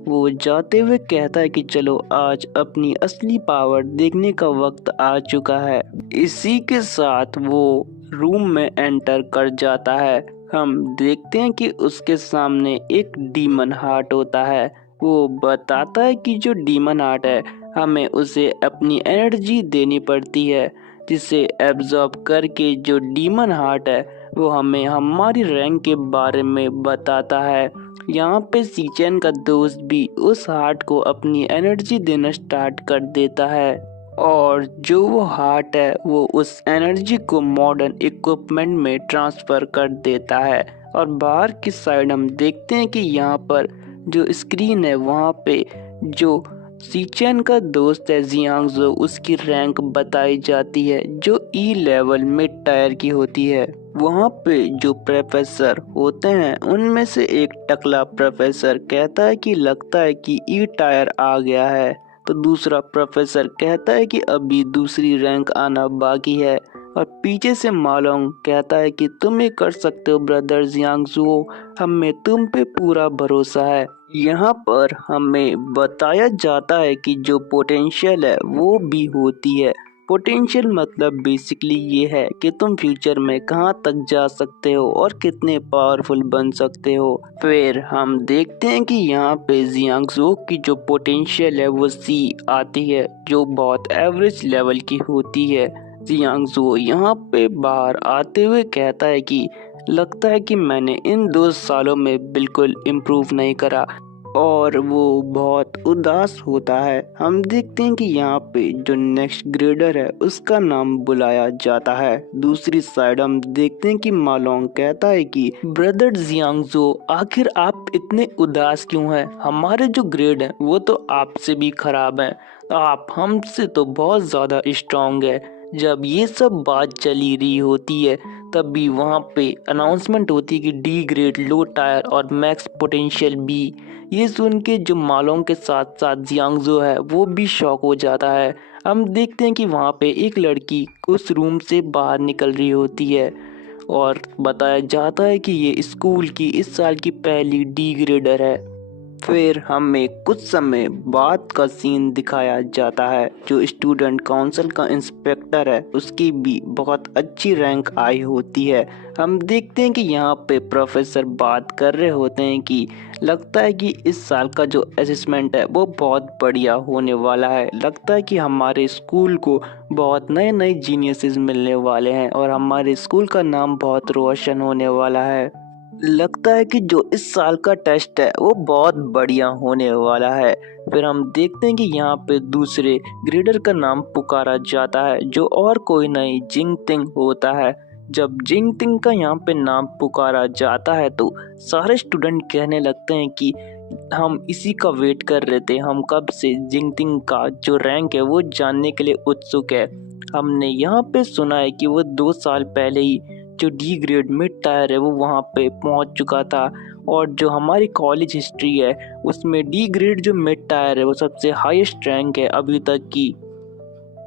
वो जाते हुए कहता है कि चलो आज अपनी असली पावर देखने का वक्त आ चुका है। इसी के साथ वो रूम में एंटर कर जाता है। हम देखते हैं कि उसके सामने एक डीमन हार्ट होता है। वो बताता है कि जो डीमन हार्ट है हमें उसे अपनी एनर्जी देनी पड़ती है, जिसे एब्जॉर्ब करके जो डीमन हार्ट है वो हमें हमारी रैंक के बारे में बताता है। यहाँ पे सीचेन का दोस्त भी उस हार्ट को अपनी एनर्जी देना स्टार्ट कर देता है, और जो वो हार्ट है वो उस एनर्जी को मॉडर्न इक्विपमेंट में ट्रांसफर कर देता है। और बाहर की साइड हम देखते हैं कि यहाँ पर जो स्क्रीन है वहाँ पे जो सीचेन का दोस्त है जियांगजो, उसकी रैंक बताई जाती है जो ई लेवल मिड टायर की होती है। वहाँ पे जो प्रोफेसर होते हैं उनमें से एक टकला प्रोफेसर कहता है कि लगता है कि ई टायर आ गया है। तो दूसरा प्रोफेसर कहता है कि अभी दूसरी रैंक आना बाकी है। और पीछे से मालोंग कहता है कि तुम ये कर सकते हो ब्रदर जियांगजुओ, हमें तुम पे पूरा भरोसा है। यहाँ पर हमें बताया जाता है कि जो पोटेंशियल है वो भी होती है। पोटेंशियल मतलब बेसिकली ये है कि तुम फ्यूचर में कहाँ तक जा सकते हो और कितने पावरफुल बन सकते हो। फिर हम देखते हैं कि यहाँ पे जियांगजो की जो पोटेंशियल है वो सी आती है, जो बहुत एवरेज लेवल की होती है। जियांगजो यहाँ पे बाहर आते हुए कहता है कि लगता है कि मैंने इन 2 सालों में बिल्कुल इम्प्रूव नहीं करा, और वो बहुत उदास होता है। हम देखते हैं कि यहाँ पे जो नेक्स्ट ग्रेडर है उसका नाम बुलाया जाता है। दूसरी साइड हम देखते हैं कि मालोंग कहता है कि ब्रदर जियांगजो, आखिर आप इतने उदास क्यों हैं? हमारे जो ग्रेड हैं वो तो आपसे भी खराब हैं, आप हमसे तो बहुत ज़्यादा स्ट्रांग है। जब ये सब बात चली रही होती है तभी वहाँ पे अनाउंसमेंट होती है कि डी ग्रेड, लो टायर और मैक्स पोटेंशियल बी। ये सुन के जो मालोंग के साथ साथ जियांगजो है वो भी शॉक हो जाता है। हम देखते हैं कि वहाँ पे एक लड़की उस रूम से बाहर निकल रही होती है और बताया जाता है कि ये स्कूल की इस साल की पहली डी ग्रेडर है। फिर हमें कुछ समय बाद का सीन दिखाया जाता है। जो स्टूडेंट काउंसिल का इंस्पेक्टर है उसकी भी बहुत अच्छी रैंक आई होती है। हम देखते हैं कि यहाँ पे प्रोफेसर बात कर रहे होते हैं कि लगता है कि इस साल का जो असेसमेंट है वो बहुत बढ़िया होने वाला है। लगता है कि हमारे स्कूल को बहुत नए नए जीनियसेस मिलने वाले हैं और हमारे स्कूल का नाम बहुत रोशन होने वाला है। लगता है कि जो इस साल का टेस्ट है वो बहुत बढ़िया होने वाला है। फिर हम देखते हैं कि यहाँ पे दूसरे ग्रेडर का नाम पुकारा जाता है, जो और कोई नहीं जिंगतिंग होता है। जब जिंगतिंग का यहाँ पे नाम पुकारा जाता है तो सारे स्टूडेंट कहने लगते हैं कि हम इसी का वेट कर रहे थे, हम कब से जिंगतिंग का जो रैंक है वो जानने के लिए उत्सुक है। हमने यहाँ पे सुना है कि वो 2 साल पहले ही जो डी ग्रेड मिड टायर है वो वहाँ पे पहुँच चुका था, और जो हमारी कॉलेज हिस्ट्री है उसमें डी ग्रेड जो मिड टायर है वो सबसे हाईएस्ट रैंक है अभी तक की।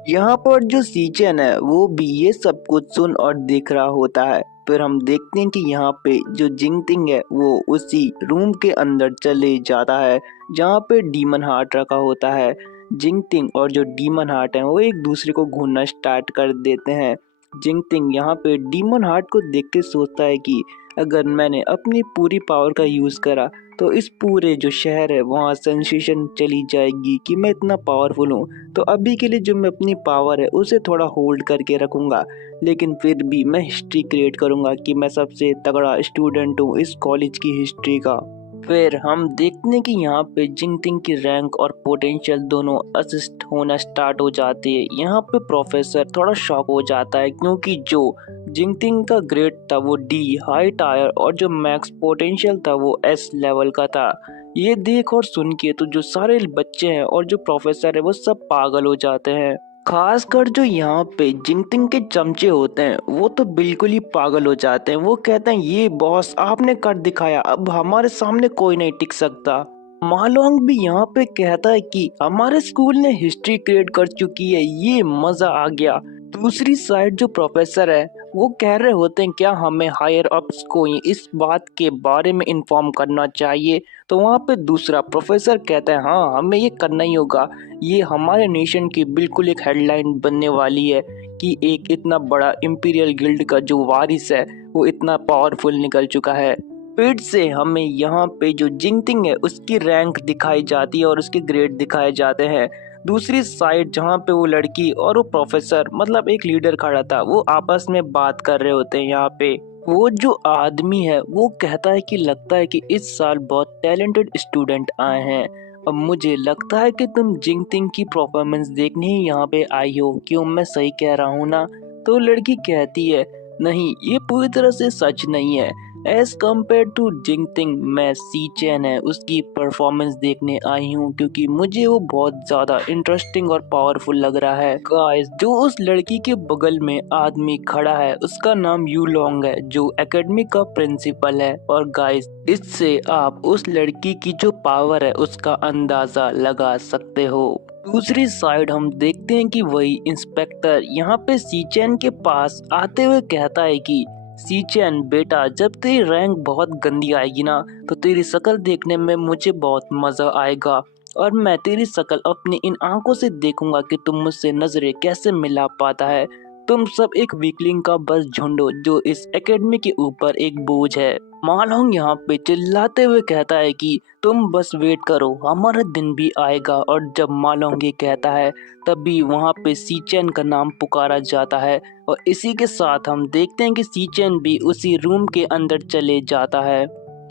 यहाँ पर जो सीचन है वो भी ये सब कुछ सुन और देख रहा होता है। फिर हम देखते हैं कि यहाँ पे जो जिंगतिंग है वो उसी रूम के अंदर चले जाता है जहाँ पे डीमन हार्ट रखा होता है। जिंगतिंग और जो डीमन हार्ट है वो एक दूसरे को घूरना स्टार्ट कर देते हैं। जिंगतिंग यहाँ पे डीमन हार्ट को देख के सोचता है कि अगर मैंने अपनी पूरी पावर का यूज़ करा तो इस पूरे जो शहर है वहाँ सेंसेशन चली जाएगी कि मैं इतना पावरफुल हूँ। तो अभी के लिए जो मैं अपनी पावर है उसे थोड़ा होल्ड करके रखूँगा, लेकिन फिर भी मैं हिस्ट्री क्रिएट करूँगा कि मैं सबसे तगड़ा स्टूडेंट हूँ इस कॉलेज की हिस्ट्री का। फिर हम देखते हैं कि यहाँ पे जिंगतिंग की रैंक और पोटेंशियल दोनों असिस्ट होना स्टार्ट हो जाती है। यहाँ पे प्रोफेसर थोड़ा शॉक हो जाता है क्योंकि जो जिंगतिंग का ग्रेड था वो डी हाई टायर और जो मैक्स पोटेंशियल था वो एस लेवल का था। ये देख और सुन के तो जो सारे बच्चे हैं और जो प्रोफेसर है वो सब पागल हो जाते हैं। खासकर जो यहाँ पे जिंगतिंग के चमचे होते हैं वो तो बिल्कुल ही पागल हो जाते हैं। वो कहते हैं ये बॉस आपने कर दिखाया, अब हमारे सामने कोई नहीं टिक सकता। मालोंग भी यहाँ पे कहता है कि हमारे स्कूल ने हिस्ट्री क्रिएट कर चुकी है, ये मजा आ गया। दूसरी साइड जो प्रोफेसर है वो कह रहे होते हैं क्या हमें हायर अप्स को इस बात के बारे में इन्फॉर्म करना चाहिए। तो वहाँ पे दूसरा प्रोफेसर कहता है हाँ हमें ये करना ही होगा, ये हमारे नेशन की बिल्कुल एक हेडलाइन बनने वाली है कि एक इतना बड़ा इंपीरियल गिल्ड का जो वारिस है वो इतना पावरफुल निकल चुका है। फिर से हमें यहाँ पे जो जिंगतिंग है उसकी रैंक दिखाई जाती है और उसके ग्रेड दिखाए जाते हैं। दूसरी साइड जहाँ पे वो लड़की और वो प्रोफेसर मतलब एक लीडर खड़ा था वो आपस में बात कर रहे होते हैं। यहाँ पे वो जो आदमी है वो कहता है कि लगता है कि इस साल बहुत टैलेंटेड स्टूडेंट आए हैं, अब मुझे लगता है कि तुम जिंगतिंग की परफॉर्मेंस देखने ही यहाँ पे आई हो, क्यों मैं सही कह रहा हूँ ना? तो लड़की कहती है नहीं ये पूरी तरह से सच नहीं है, एज कम्पेयर टू जिंगटिंग मैं सी चैन है उसकी परफॉर्मेंस देखने आई हूँ क्योंकि मुझे वो बहुत ज़्यादा इंटरेस्टिंग और पावरफुल लग रहा है। गाइस, जो उस लड़की के बगल में आदमी खड़ा है उसका नाम यू लॉन्ग है जो एकेडमी का प्रिंसिपल है। और गाइस, इससे आप उस लड़की की जो पावर है उसका अंदाजा लगा सकते हो। दूसरी साइड हम देखते हैं कि वही इंस्पेक्टर यहाँ पे सीचैन के पास आते हुए कहता है कि सीचैन बेटा, जब तेरी रैंक बहुत गंदी आएगी ना तो तेरी शक्ल देखने में मुझे बहुत मजा आएगा और मैं तेरी शक्ल अपनी इन आंखों से देखूंगा कि तुम मुझसे नजरें कैसे मिला पाता है। तुम सब एक वीकलिंग का बस झुंड हो जो इस एकेडमी के ऊपर एक बोझ है। मालहोंग यहाँ पे चिल्लाते हुए कहता है कि तुम बस वेट करो, हमारा दिन भी आएगा। और जब मालहोंग ये कहता है तभी वहाँ पे सीचैन का नाम पुकारा जाता है और इसी के साथ हम देखते हैं कि सीचैन भी उसी रूम के अंदर चले जाता है।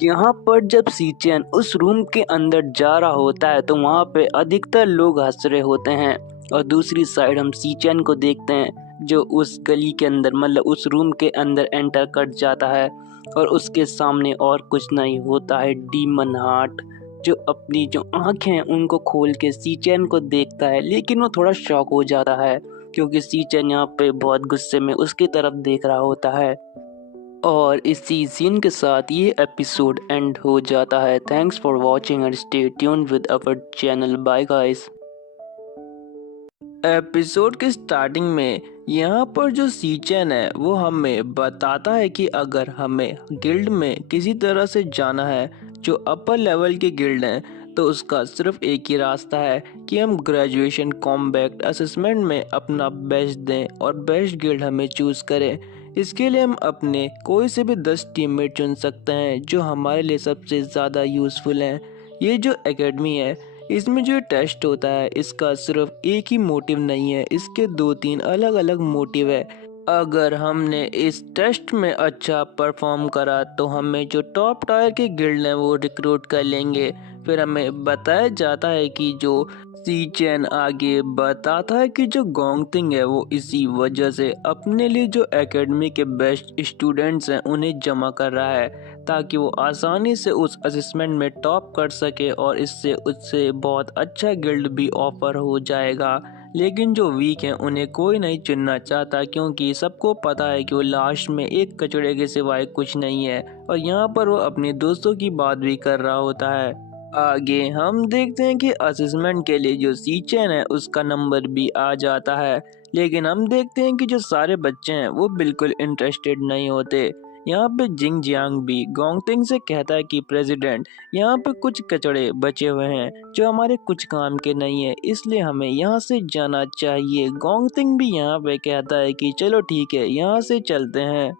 यहाँ पर जब सीचैन उस रूम के अंदर जा रहा होता है तो वहाँ पे अधिकतर लोग हंस रहे होते हैं और दूसरी साइड हम सीचैन को देखते हैं जो उस गली के अंदर मतलब उस रूम के अंदर एंटर कर जाता है और उसके सामने और कुछ नहीं होता है डीमन हार्ट जो अपनी जो आंखें हैं उनको खोल के सीचैन को देखता है, लेकिन वो थोड़ा शॉक हो जाता है क्योंकि सीचैन यहाँ पे बहुत गुस्से में उसकी तरफ देख रहा होता है। और इसी सीन के साथ ये एपिसोड एंड हो जाता है। Thanks for watching and stay tuned with our channel. Bye guys. Episode के स्टार्टिंग में यहाँ पर जो सीचैन है वो हमें बताता है कि अगर हमें गिल्ड में किसी तरह से जाना है जो अपर लेवल के गिल्ड हैं तो उसका सिर्फ एक ही रास्ता है कि हम ग्रेजुएशन कॉम्बैट असेसमेंट में अपना बेस्ट दें और बेस्ट गिल्ड हमें चूज करें। इसके लिए हम अपने कोई से भी 10 टीममेट चुन सकते हैं जो हमारे लिए सबसे ज़्यादा यूज़फुल हैं। ये जो एकेडमी है इसमें जो टेस्ट होता है इसका सिर्फ एक ही मोटिव नहीं है, इसके 2-3 अलग अलग मोटिव है। अगर हमने इस टेस्ट में अच्छा परफॉर्म करा तो हमें जो टॉप टायर के गिल्ड हैं वो रिक्रूट कर लेंगे। फिर हमें बताया जाता है कि जो सीचैन आगे बताता है कि जो गोंगतिंग है वो इसी वजह से अपने लिए जो एकेडमी के बेस्ट स्टूडेंट्स हैं उन्हें जमा कर रहा है ताकि वो आसानी से उस असेसमेंट में टॉप कर सके और इससे उससे बहुत अच्छा गिल्ड भी ऑफर हो जाएगा। लेकिन जो वीक हैं उन्हें कोई नहीं चुनना चाहता क्योंकि सबको पता है कि वो लास्ट में एक कचड़े के सिवाय कुछ नहीं है और यहाँ पर वो अपने दोस्तों की बात भी कर रहा होता है। आगे हम देखते हैं कि असेसमेंट के लिए जो सीचैन है उसका नंबर भी आ जाता है, लेकिन हम देखते हैं कि जो सारे बच्चे हैं वो बिल्कुल इंटरेस्टेड नहीं होते। यहाँ पे जिंग जियांग भी गोंगतिंग से कहता है कि प्रेसिडेंट, यहाँ पे कुछ कचड़े बचे हुए हैं जो हमारे कुछ काम के नहीं है, इसलिए हमें यहाँ से जाना चाहिए। गोंगतिंग भी यहाँ पे कहता है कि चलो ठीक है, यहाँ से चलते हैं।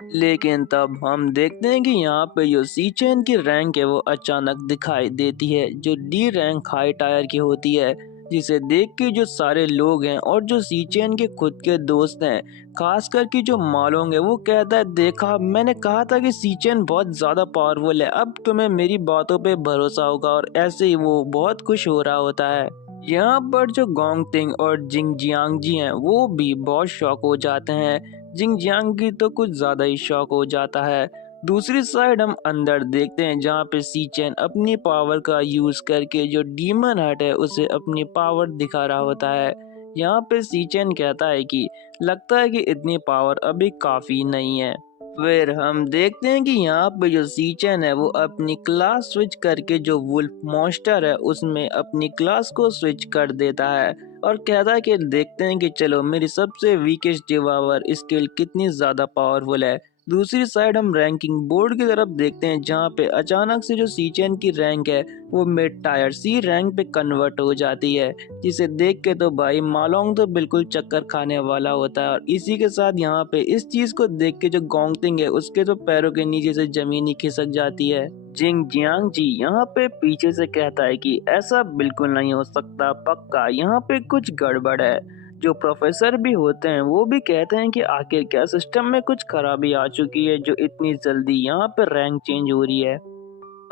लेकिन तब हम देखते हैं कि यहाँ पे जो सीचैन की रैंक है वो अचानक दिखाई देती है जो डी रैंक हाई टायर की होती है, जिसे देख के जो सारे लोग हैं और जो सीचैन के खुद के दोस्त हैं खास करके जो मालोंग है वो कहता है, देखा मैंने कहा था कि सीचैन बहुत ज़्यादा पावरफुल है, अब तुम्हें मेरी बातों पे भरोसा होगा। और ऐसे ही वो बहुत खुश हो रहा होता है। यहाँ पर जो गोंगतिंग और जिंग जियांग जी हैं वो भी बहुत शौक हो जाते हैं। जिंग जियांग की तो कुछ ज़्यादा ही शौक हो जाता है। दूसरी साइड हम अंदर देखते हैं जहाँ पे सीचैन अपनी पावर का यूज़ करके जो डीमन हट है उसे अपनी पावर दिखा रहा होता है। यहाँ पे सीचैन कहता है कि लगता है कि इतनी पावर अभी काफ़ी नहीं है। फिर हम देखते हैं कि यहाँ पे जो सीचैन है वो अपनी क्लास स्विच करके जो वुल्फ मॉन्स्टर है उसमें अपनी क्लास को स्विच कर देता है और कहता है कि देखते हैं कि चलो मेरी सबसे वीकेस्ट डिवावर स्किल कितनी ज़्यादा पावरफुल है। दूसरी साइड हम रैंकिंग बोर्ड की तरफ देखते हैं जहाँ पे अचानक से जो सीचैन की रैंक है वो मिड टायर सी रैंक पे कन्वर्ट हो जाती है, जिसे देख के तो भाई मालोंग तो बिल्कुल चक्कर खाने वाला होता है। और इसी के साथ यहाँ पे इस चीज को देख के जो गोंगतिंग है उसके तो पैरों के नीचे से जमीन ही खिसक जाती है। जिंग जियांग जी यहाँ पे पीछे से कहता है कि ऐसा बिल्कुल नहीं हो सकता, पक्का यहाँ पे कुछ गड़बड़ है। जो प्रोफेसर भी होते हैं वो भी कहते हैं कि आखिर क्या सिस्टम में कुछ खराबी आ चुकी है जो इतनी जल्दी यहाँ पे रैंक चेंज हो रही है।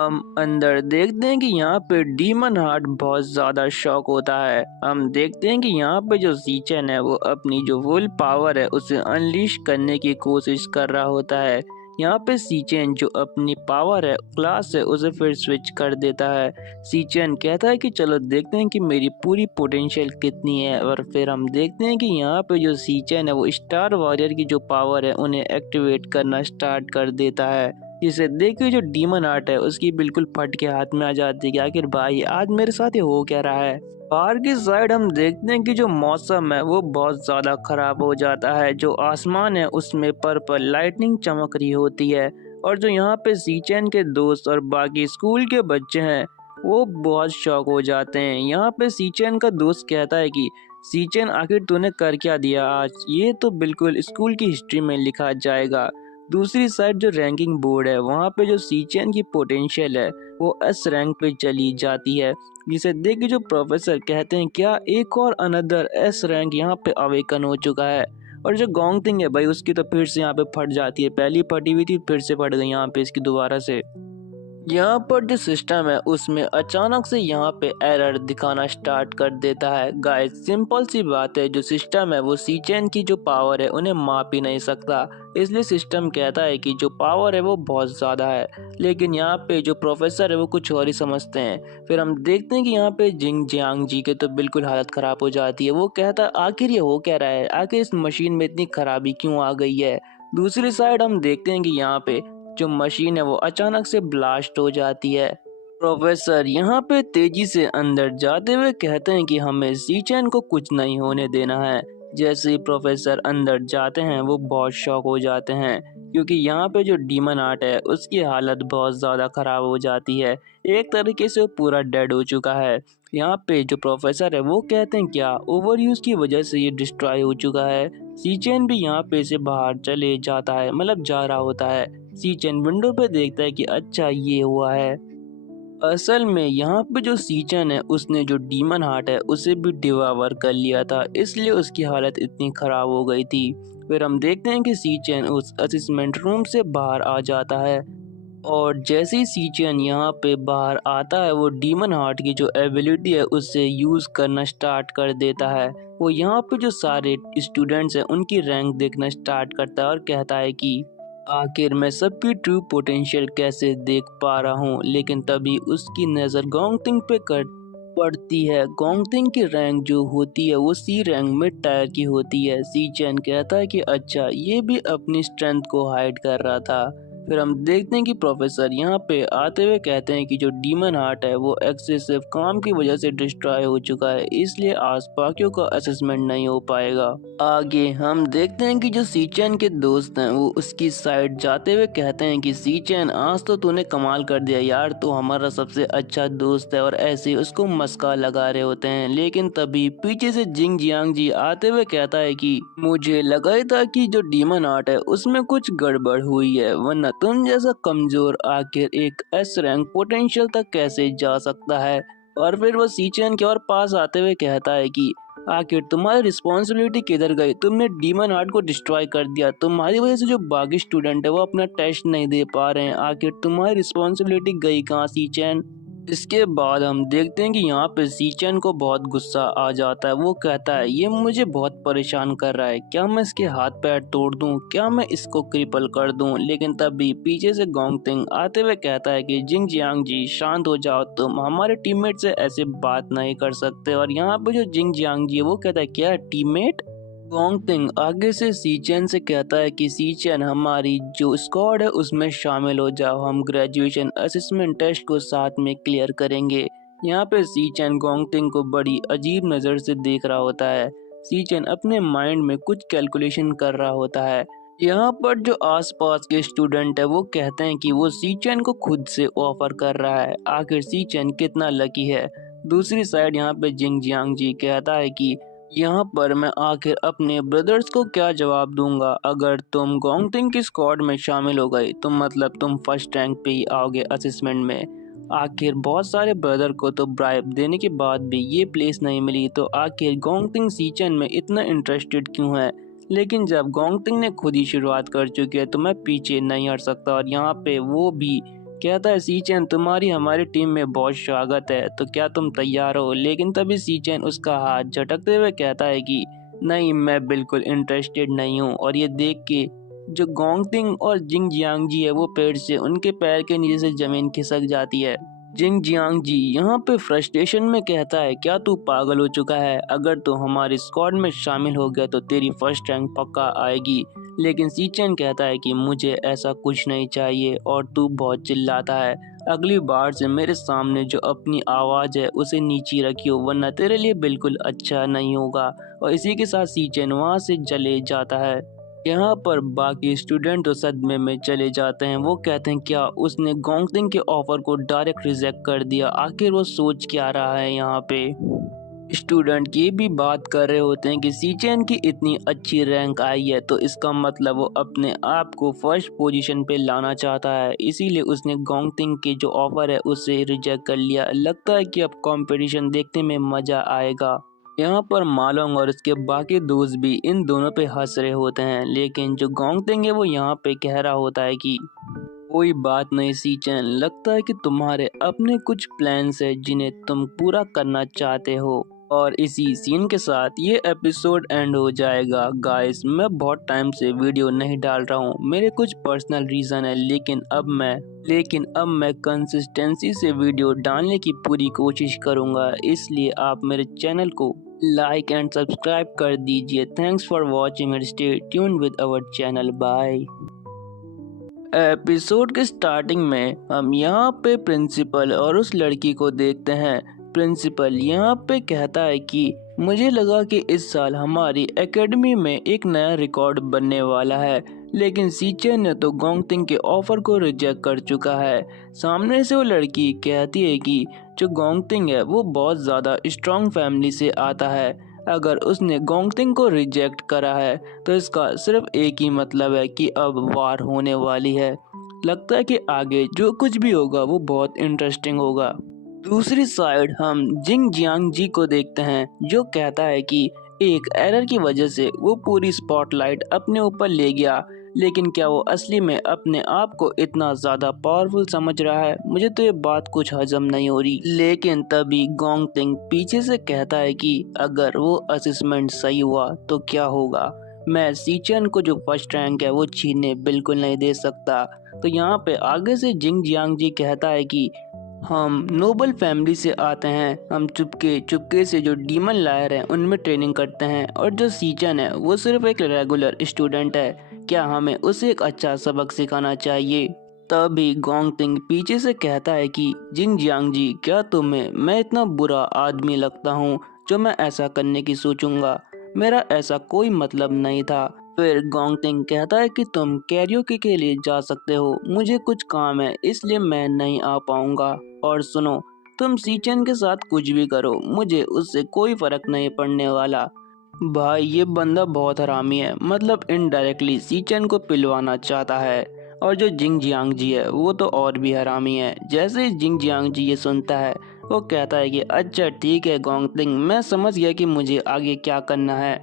हम अंदर देखते हैं कि यहाँ पे डीमन हार्ट बहुत ज़्यादा शॉक होता है। हम देखते हैं कि यहाँ पे जो सीचैन है वो अपनी जो वुल पावर है उसे अनलीश करने की कोशिश कर रहा होता है। यहाँ पे सीचेन जो अपनी पावर है क्लास है उसे फिर स्विच कर देता है। सीचेन कहता है कि चलो देखते हैं कि मेरी पूरी पोटेंशियल कितनी है, और फिर हम देखते हैं कि यहाँ पे जो सीचेन है वो स्टार वॉरियर की जो पावर है उन्हें एक्टिवेट करना स्टार्ट कर देता है, जिसे देख के जो डीमन आर्ट है उसकी बिल्कुल फट के हाथ में आ जाती है कि आखिर भाई आज मेरे साथ ये हो क्या रहा है। बाहर की साइड हम देखते हैं कि जो मौसम है वो बहुत ज्यादा खराब हो जाता है। जो आसमान है उसमें पर्पल लाइटनिंग चमक रही होती है, और जो यहाँ पे सीचेन के दोस्त और बाकी स्कूल के बच्चे हैं वो बहुत शॉक हो जाते हैं। यहाँ पे सीचेन का दोस्त कहता है कि सीचेन आखिर तूने कर क्या दिया आज, ये तो बिल्कुल स्कूल की हिस्ट्री में लिखा जाएगा। दूसरी साइड जो रैंकिंग बोर्ड है वहाँ पे जो सीचेन की पोटेंशियल है वो एस रैंक पे चली जाती है, जिसे देख के जो प्रोफेसर कहते हैं क्या एक और अनदर एस रैंक यहाँ पे अवेकन हो चुका है। और जो गोंगटिंग है भाई उसकी तो फिर से यहाँ पे फट जाती है, पहली फटी हुई थी फिर से फट गई यहाँ पे इसकी दोबारा से। यहाँ पर जो सिस्टम है उसमें अचानक से यहाँ पे एरर दिखाना स्टार्ट कर देता है। गाइस सिंपल सी बात है, जो सिस्टम है वो सीचेन की जो पावर है उन्हें माप ही नहीं सकता, इसलिए सिस्टम कहता है कि जो पावर है वो बहुत ज़्यादा है। लेकिन यहाँ पे जो प्रोफेसर है वो कुछ और ही समझते हैं। फिर हम देखते हैं कि यहाँ पे जिंग जियांग जी के तो बिल्कुल हालत ख़राब हो जाती है। वो कहता है आखिर ये हो क्या रहा है, आखिर इस मशीन में इतनी खराबी क्यों आ गई है। दूसरी साइड हम देखते हैं कि यहाँ पे जो मशीन है वो अचानक से ब्लास्ट हो जाती है। प्रोफेसर यहाँ पे तेजी से अंदर जाते हुए कहते हैं कि हमें सीचेन को कुछ नहीं होने देना है। जैसे ही प्रोफेसर अंदर जाते हैं वो बहुत शॉक हो जाते हैं, क्योंकि यहाँ पे जो डीमन आर्ट है उसकी हालत बहुत ज़्यादा खराब हो जाती है। एक तरीके से वो पूरा डेड हो चुका है। यहाँ पे जो प्रोफेसर है वो कहते हैं क्या ओवर यूज की वजह से ये डिस्ट्रॉय हो चुका है। सीचेन भी यहाँ पे से बाहर चले जाता है, मतलब जा रहा होता है। सीचेन विंडो पे देखता है कि अच्छा ये हुआ है। असल में यहाँ पे जो सीचन है उसने जो डीमन हार्ट है उसे भी डिवावर कर लिया था, इसलिए उसकी हालत इतनी खराब हो गई थी। फिर हम देखते हैं कि सीचन उस असेसमेंट रूम से बाहर आ जाता है, और जैसे ही सीचन यहाँ पे बाहर आता है वो डीमन हार्ट की जो एबिलिटी है उससे यूज करना स्टार्ट कर देता है। वो यहाँ पे जो सारे स्टूडेंट्स हैं उनकी रैंक देखना स्टार्ट करता है और कहता है कि आखिर मैं सबकी ट्रू पोटेंशियल कैसे देख पा रहा हूँ। लेकिन तभी उसकी नज़र गोंगटिंग पे कर पड़ती है। गोंगटिंग की रैंक जो होती है वो सी रैंक मिड टायर की होती है। सी चैन कहता है कि अच्छा ये भी अपनी स्ट्रेंथ को हाइड कर रहा था। फिर हम देखते हैं कि प्रोफेसर यहाँ पे आते हुए कहते हैं कि जो डीमन हार्ट है वो एक्सेसिव काम की वजह से डिस्ट्रॉय हो चुका है, इसलिए आज बाकियों का असेसमेंट नहीं हो पाएगा। आगे हम देखते हैं कि जो सीचैन के दोस्त हैं वो उसकी साइड जाते हुए कहते हैं कि सीचैन आज तो तूने कमाल कर दिया यार, तो हमारा सबसे अच्छा दोस्त है, और ऐसे उसको मस्का लगा रहे होते हैं। लेकिन तभी पीछे से जिंग जियांग जी आते हुए कहता है कि मुझे लगा ही था कि जो डीमन आर्ट है उसमें कुछ गड़बड़ हुई है, वरना तुम जैसा कमजोर आखिर एक एस रैंक पोटेंशियल तक कैसे जा सकता है। और फिर वो सीचैन के और पास आते हुए कहता है कि आखिर तुम्हारी रिस्पॉन्सिबिलिटी किधर गई, तुमने डीमन आर्ट को डिस्ट्रॉय कर दिया, तुम्हारी वजह से जो बाकी स्टूडेंट है वो अपना टेस्ट नहीं दे पा रहे हैं, आखिर तुम्हारी रिस्पॉन्सिबिलिटी गई कहाँ सीचैन। इसके बाद हम देखते हैं कि यहाँ पे सीचैन को बहुत गुस्सा आ जाता है। वो कहता है ये मुझे बहुत परेशान कर रहा है, क्या मैं इसके हाथ पैर तोड़ दूं, क्या मैं इसको क्रिपल कर दूं। लेकिन तभी पीछे से गोंगटिंग आते हुए कहता है कि जिंग जियांग जी शांत हो जाओ, तुम हमारे टीममेट से ऐसे बात नहीं कर सकते। और यहाँ पे जो जिंग जियांग जी है वो कहता है क्या टीममेट। गोंगटिंग आगे से सीचैन से कहता है कि सीचैन हमारी जो स्क्वाड है उसमें शामिल हो जाओ, हम ग्रेजुएशन असेसमेंट टेस्ट को साथ में क्लियर करेंगे। यहाँ पे सीचैन गोंगटिंग को बड़ी अजीब नज़र से देख रहा होता है। सीचैन अपने माइंड में कुछ कैलकुलेशन कर रहा होता है। यहाँ पर जो आसपास के स्टूडेंट है वो कहते हैं कि वो सीचैन को खुद से ऑफर कर रहा है, आखिर सीचैन कितना लकी है। दूसरी साइड यहाँ पे जिंग जियांग जी कहता है कि यहाँ पर मैं आखिर अपने ब्रदर्स को क्या जवाब दूंगा, अगर तुम गोंगटिंग की स्क्वाड में शामिल हो गई तो मतलब तुम फर्स्ट रैंक पे ही आओगे असेसमेंट में। आखिर बहुत सारे ब्रदर को तो ब्राइब देने के बाद भी ये प्लेस नहीं मिली, तो आखिर गोंगटिंग सीचन में इतना इंटरेस्टेड क्यों है। लेकिन जब गोंगटिंग ने खुद ही शुरुआत कर चुकी है तो मैं पीछे नहीं हट सकता। और यहाँ पे वो भी कहता है सीचैन तुम्हारी हमारी टीम में बहुत स्वागत है, तो क्या तुम तैयार हो। लेकिन तभी सीचैन उसका हाथ झटकते हुए कहता है कि नहीं, मैं बिल्कुल इंटरेस्टेड नहीं हूँ। और ये देख के जो गोंगतिंग और जिंग जियांगजी है वो पेड़ से उनके पैर के नीचे से जमीन खिसक जाती है। जिंग जियांगजी यहाँ पे फ्रस्ट्रेशन में कहता है, क्या तू पागल हो चुका है? अगर तू हमारी स्क्वाड में शामिल हो गया तो तेरी फर्स्ट रैंक पक्का आएगी। लेकिन सीचेन कहता है कि मुझे ऐसा कुछ नहीं चाहिए और तू बहुत चिल्लाता है। अगली बार से मेरे सामने जो अपनी आवाज़ है उसे नीची रखियो, वरना तेरे लिए बिल्कुल अच्छा नहीं होगा। और इसी के साथ सीचेन वहाँ से चले जाता है। यहाँ पर बाकी स्टूडेंट तो सदमे में चले जाते हैं। वो कहते हैं, क्या उसने गोंगतिंग के ऑफर को डायरेक्ट रिजेक्ट कर दिया? आखिर वो सोच क्या रहा है यहाँ पे? स्टूडेंट ये भी बात कर रहे होते हैं कि सीचेन की इतनी अच्छी रैंक आई है तो इसका मतलब वो अपने आप को फर्स्ट पोजीशन पे लाना चाहता है, इसीलिए उसने गोंगतिंग के जो ऑफर है उसे रिजेक्ट कर लिया। लगता है कि अब कंपटीशन देखने में मजा आएगा। यहाँ पर मालोंग और उसके बाकी दोस्त भी इन दोनों पे हंस रहे होते हैं, लेकिन जो गोंगतिंग है वो यहाँ पे कह रहा होता है कि कोई बात नहीं सीचेन, लगता है कि तुम्हारे अपने कुछ प्लान्स है जिन्हें तुम पूरा करना चाहते हो। और इसी सीन के साथ ये एपिसोड एंड हो जाएगा। गाइस, मैं बहुत टाइम से वीडियो नहीं डाल रहा हूँ, मेरे कुछ पर्सनल रीज़न है, लेकिन अब मैं कंसिस्टेंसी से वीडियो डालने की पूरी कोशिश करूँगा। इसलिए आप मेरे चैनल को लाइक एंड सब्सक्राइब कर दीजिए। Thanks for watching and stay tuned with our channel. Bye. Episode के स्टार्टिंग में हम यहाँ पे प्रिंसिपल और उस लड़की को देखते हैं। प्रिंसिपल यहाँ पे कहता है कि मुझे लगा कि इस साल हमारी एकेडमी में एक नया रिकॉर्ड बनने वाला है, लेकिन सीचेन ने तो गोंगतिंग के ऑफर को रिजेक्ट कर चुका है। सामने से वो लड़की कहती है कि जो गोंगतिंग है वो बहुत ज़्यादा स्ट्रॉन्ग फैमिली से आता है। अगर उसने गोंगतिंग को रिजेक्ट करा है तो इसका सिर्फ एक ही मतलब है कि अब वार होने वाली है। लगता है कि आगे जो कुछ भी होगा वो बहुत इंटरेस्टिंग होगा। दूसरी साइड हम जिंग जियांगजी को देखते हैं, जो कहता है कि एक एरर की वजह से वो पूरी स्पॉटलाइट अपने ऊपर ले गया, लेकिन क्या वो असली में अपने आप को इतना ज़्यादा पावरफुल समझ रहा है? मुझे तो ये बात कुछ हजम नहीं हो रही। लेकिन तभी गोंगतिंग पीछे से कहता है कि अगर वो असेसमेंट सही हुआ तो क्या होगा? मैं सीचेन को जो फर्स्ट रैंक है वो छीनने बिल्कुल नहीं दे सकता। तो यहाँ पे आगे से जिंग जियांगजी कहता है कि हम नोबल फैमिली से आते हैं, हम चुपके चुपके से जो डीमन लायर हैं उनमें ट्रेनिंग करते हैं, और जो सीचन है वो सिर्फ एक रेगुलर स्टूडेंट है। क्या हमें उसे एक अच्छा सबक सिखाना चाहिए? तभी गोंगतिंग पीछे से कहता है कि जिंग जियांगजी, क्या तुम्हें मैं इतना बुरा आदमी लगता हूँ जो मैं ऐसा करने की सोचूंगा? मेरा ऐसा कोई मतलब नहीं था। फिर गोंगतिंग कहता है कि तुम कैरियोके के लिए जा सकते हो, मुझे कुछ काम है इसलिए मैं नहीं आ पाऊंगा। और सुनो, तुम सीचन के साथ कुछ भी करो, मुझे उससे कोई फर्क नहीं पड़ने वाला। भाई ये बंदा बहुत हरामी है, मतलब इनडायरेक्टली सीचन को पिलवाना चाहता है। और जो जिंग जियांगजी है वो तो और भी हरामी है। जैसे ही जिंग जियांगजी ये सुनता है वो कहता है कि अच्छा ठीक है गोंगतिंग, मैं समझ गया कि मुझे आगे क्या करना है।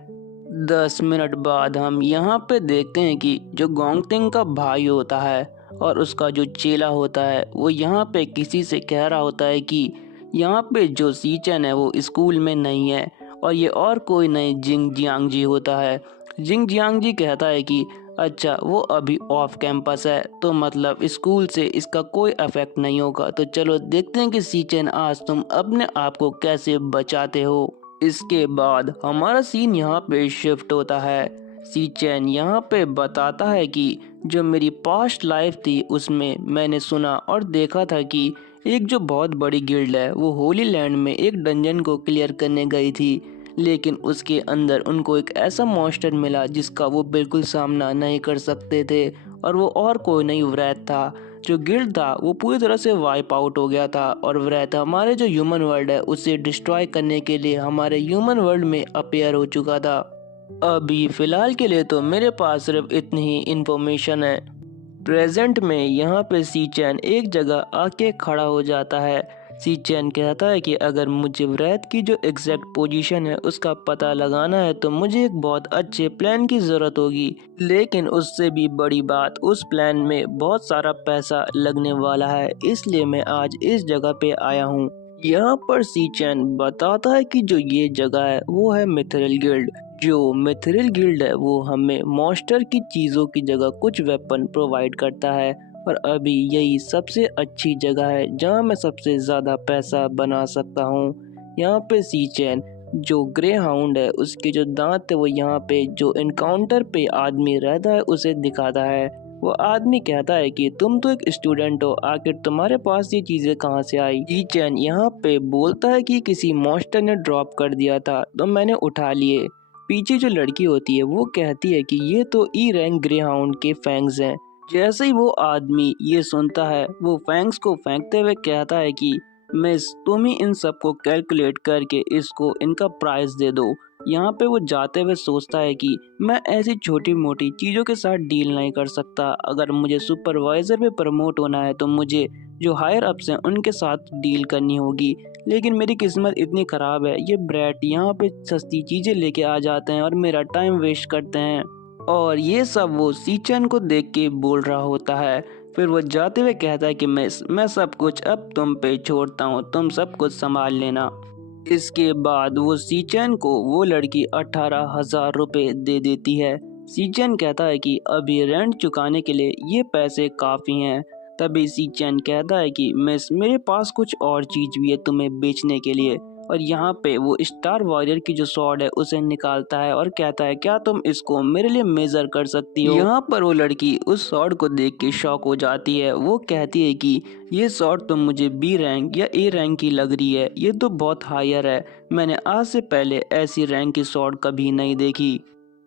10 मिनट बाद हम यहाँ पे देखते हैं कि जो गोंगतिंग का भाई होता है और उसका जो चेला होता है वो यहाँ पे किसी से कह रहा होता है कि यहाँ पे जो सीचन है वो स्कूल में नहीं है, और ये और कोई नहीं जिंग जियांगजी होता है। जिंग जियांगजी कहता है कि अच्छा वो अभी ऑफ कैंपस है, तो मतलब स्कूल से इसका कोई इफेक्ट नहीं होगा। तो चलो देखते हैं कि सीचन आज तुम अपने आप को कैसे बचाते हो। इसके बाद हमारा सीन यहाँ पे शिफ्ट होता है। सीचेन यहाँ पे बताता है कि जो मेरी पास्ट लाइफ थी उसमें मैंने सुना और देखा था कि एक जो बहुत बड़ी गिल्ड है वो होली लैंड में एक डंजन को क्लियर करने गई थी, लेकिन उसके अंदर उनको एक ऐसा मॉन्स्टर मिला जिसका वो बिल्कुल सामना नहीं कर सकते थे, और वो और कोई नहीं वृत था। जो गिल्ड था वो पूरी तरह से वाइप आउट हो गया था, और वृत हमारे जो ह्यूमन वर्ल्ड है उसे डिस्ट्रॉय करने के लिए हमारे ह्यूमन वर्ल्ड में अपेयर हो चुका था। अभी फिलहाल के लिए तो मेरे पास सिर्फ इतनी ही इंफॉर्मेशन है। प्रेजेंट में यहाँ पे सीचैन एक जगह आके खड़ा हो जाता है। सीचैन कहता है कि अगर मुझे वृत की जो एग्जैक्ट पोजीशन है उसका पता लगाना है तो मुझे एक बहुत अच्छे प्लान की ज़रूरत होगी, लेकिन उससे भी बड़ी बात, उस प्लान में बहुत सारा पैसा लगने वाला है, इसलिए मैं आज इस जगह पे आया हूँ। यहाँ पर सीचैन बताता है कि जो ये जगह है वो है मिथेरियल गिल्ड, जो मिथरिल गिल्ड है वो हमें मॉन्स्टर की चीज़ों की जगह कुछ वेपन प्रोवाइड करता है और अभी यही सबसे अच्छी जगह है जहाँ मैं सबसे ज़्यादा पैसा बना सकता हूँ। यहाँ पे सी चैन जो ग्रे हाउंड है उसके जो दांत है वो यहाँ पे जो इनकाउंटर पे आदमी रहता है उसे दिखाता है। वो आदमी कहता है कि तुम तो एक स्टूडेंट हो, आखिर तुम्हारे पास ये चीजें कहाँ से आई। सी चैन यहाँ पे बोलता है कि किसी मॉन्स्टर ने ड्रॉप कर दिया था तो मैंने उठा लिए। पीछे जो लड़की होती है वो कहती है कि ये तो ई रैंक ग्रे हाउंड के फैंग्स हैं। जैसे ही वो आदमी ये सुनता है वो फैंग्स को फेंकते हुए कहता है कि मिस तुम ही इन सबको कैलकुलेट करके इसको इनका प्राइस दे दो। यहाँ पे वो जाते हुए सोचता है कि मैं ऐसी छोटी मोटी चीज़ों के साथ डील नहीं कर सकता। अगर मुझे सुपरवाइजर पे प्रमोट होना है तो मुझे जो हायर अप्स हैं उनके साथ डील करनी होगी। लेकिन मेरी किस्मत इतनी ख़राब है, ये ब्रैट यहाँ पे सस्ती चीज़ें लेके आ जाते हैं और मेरा टाइम वेस्ट करते हैं। और ये सब वो सीचन को देख के बोल रहा होता है। फिर वो जाते हुए कहता है कि मैं सब कुछ अब तुम पे छोड़ता हूँ, तुम सब कुछ संभाल लेना। इसके बाद वो सीचन को वो लड़की 18,000 रुपये दे देती है। सीचन कहता है कि अभी रेंट चुकाने के लिए ये पैसे काफ़ी हैं। तभी सीचन कहता है कि मिस मेरे पास कुछ और चीज़ भी है तुम्हें बेचने के लिए। और यहाँ पे वो स्टार वॉरियर की जो स्वॉर्ड है उसे निकालता है और कहता है क्या तुम इसको मेरे लिए मेजर कर सकती हो। यहाँ पर वो लड़की उस स्वॉर्ड को देख के शॉक हो जाती है। वो कहती है कि ये स्वॉर्ड तो मुझे बी रैंक या ए रैंक की लग रही है, ये तो बहुत हायर है। मैंने आज से पहले ऐसी रैंक की स्वॉर्ड कभी नहीं देखी।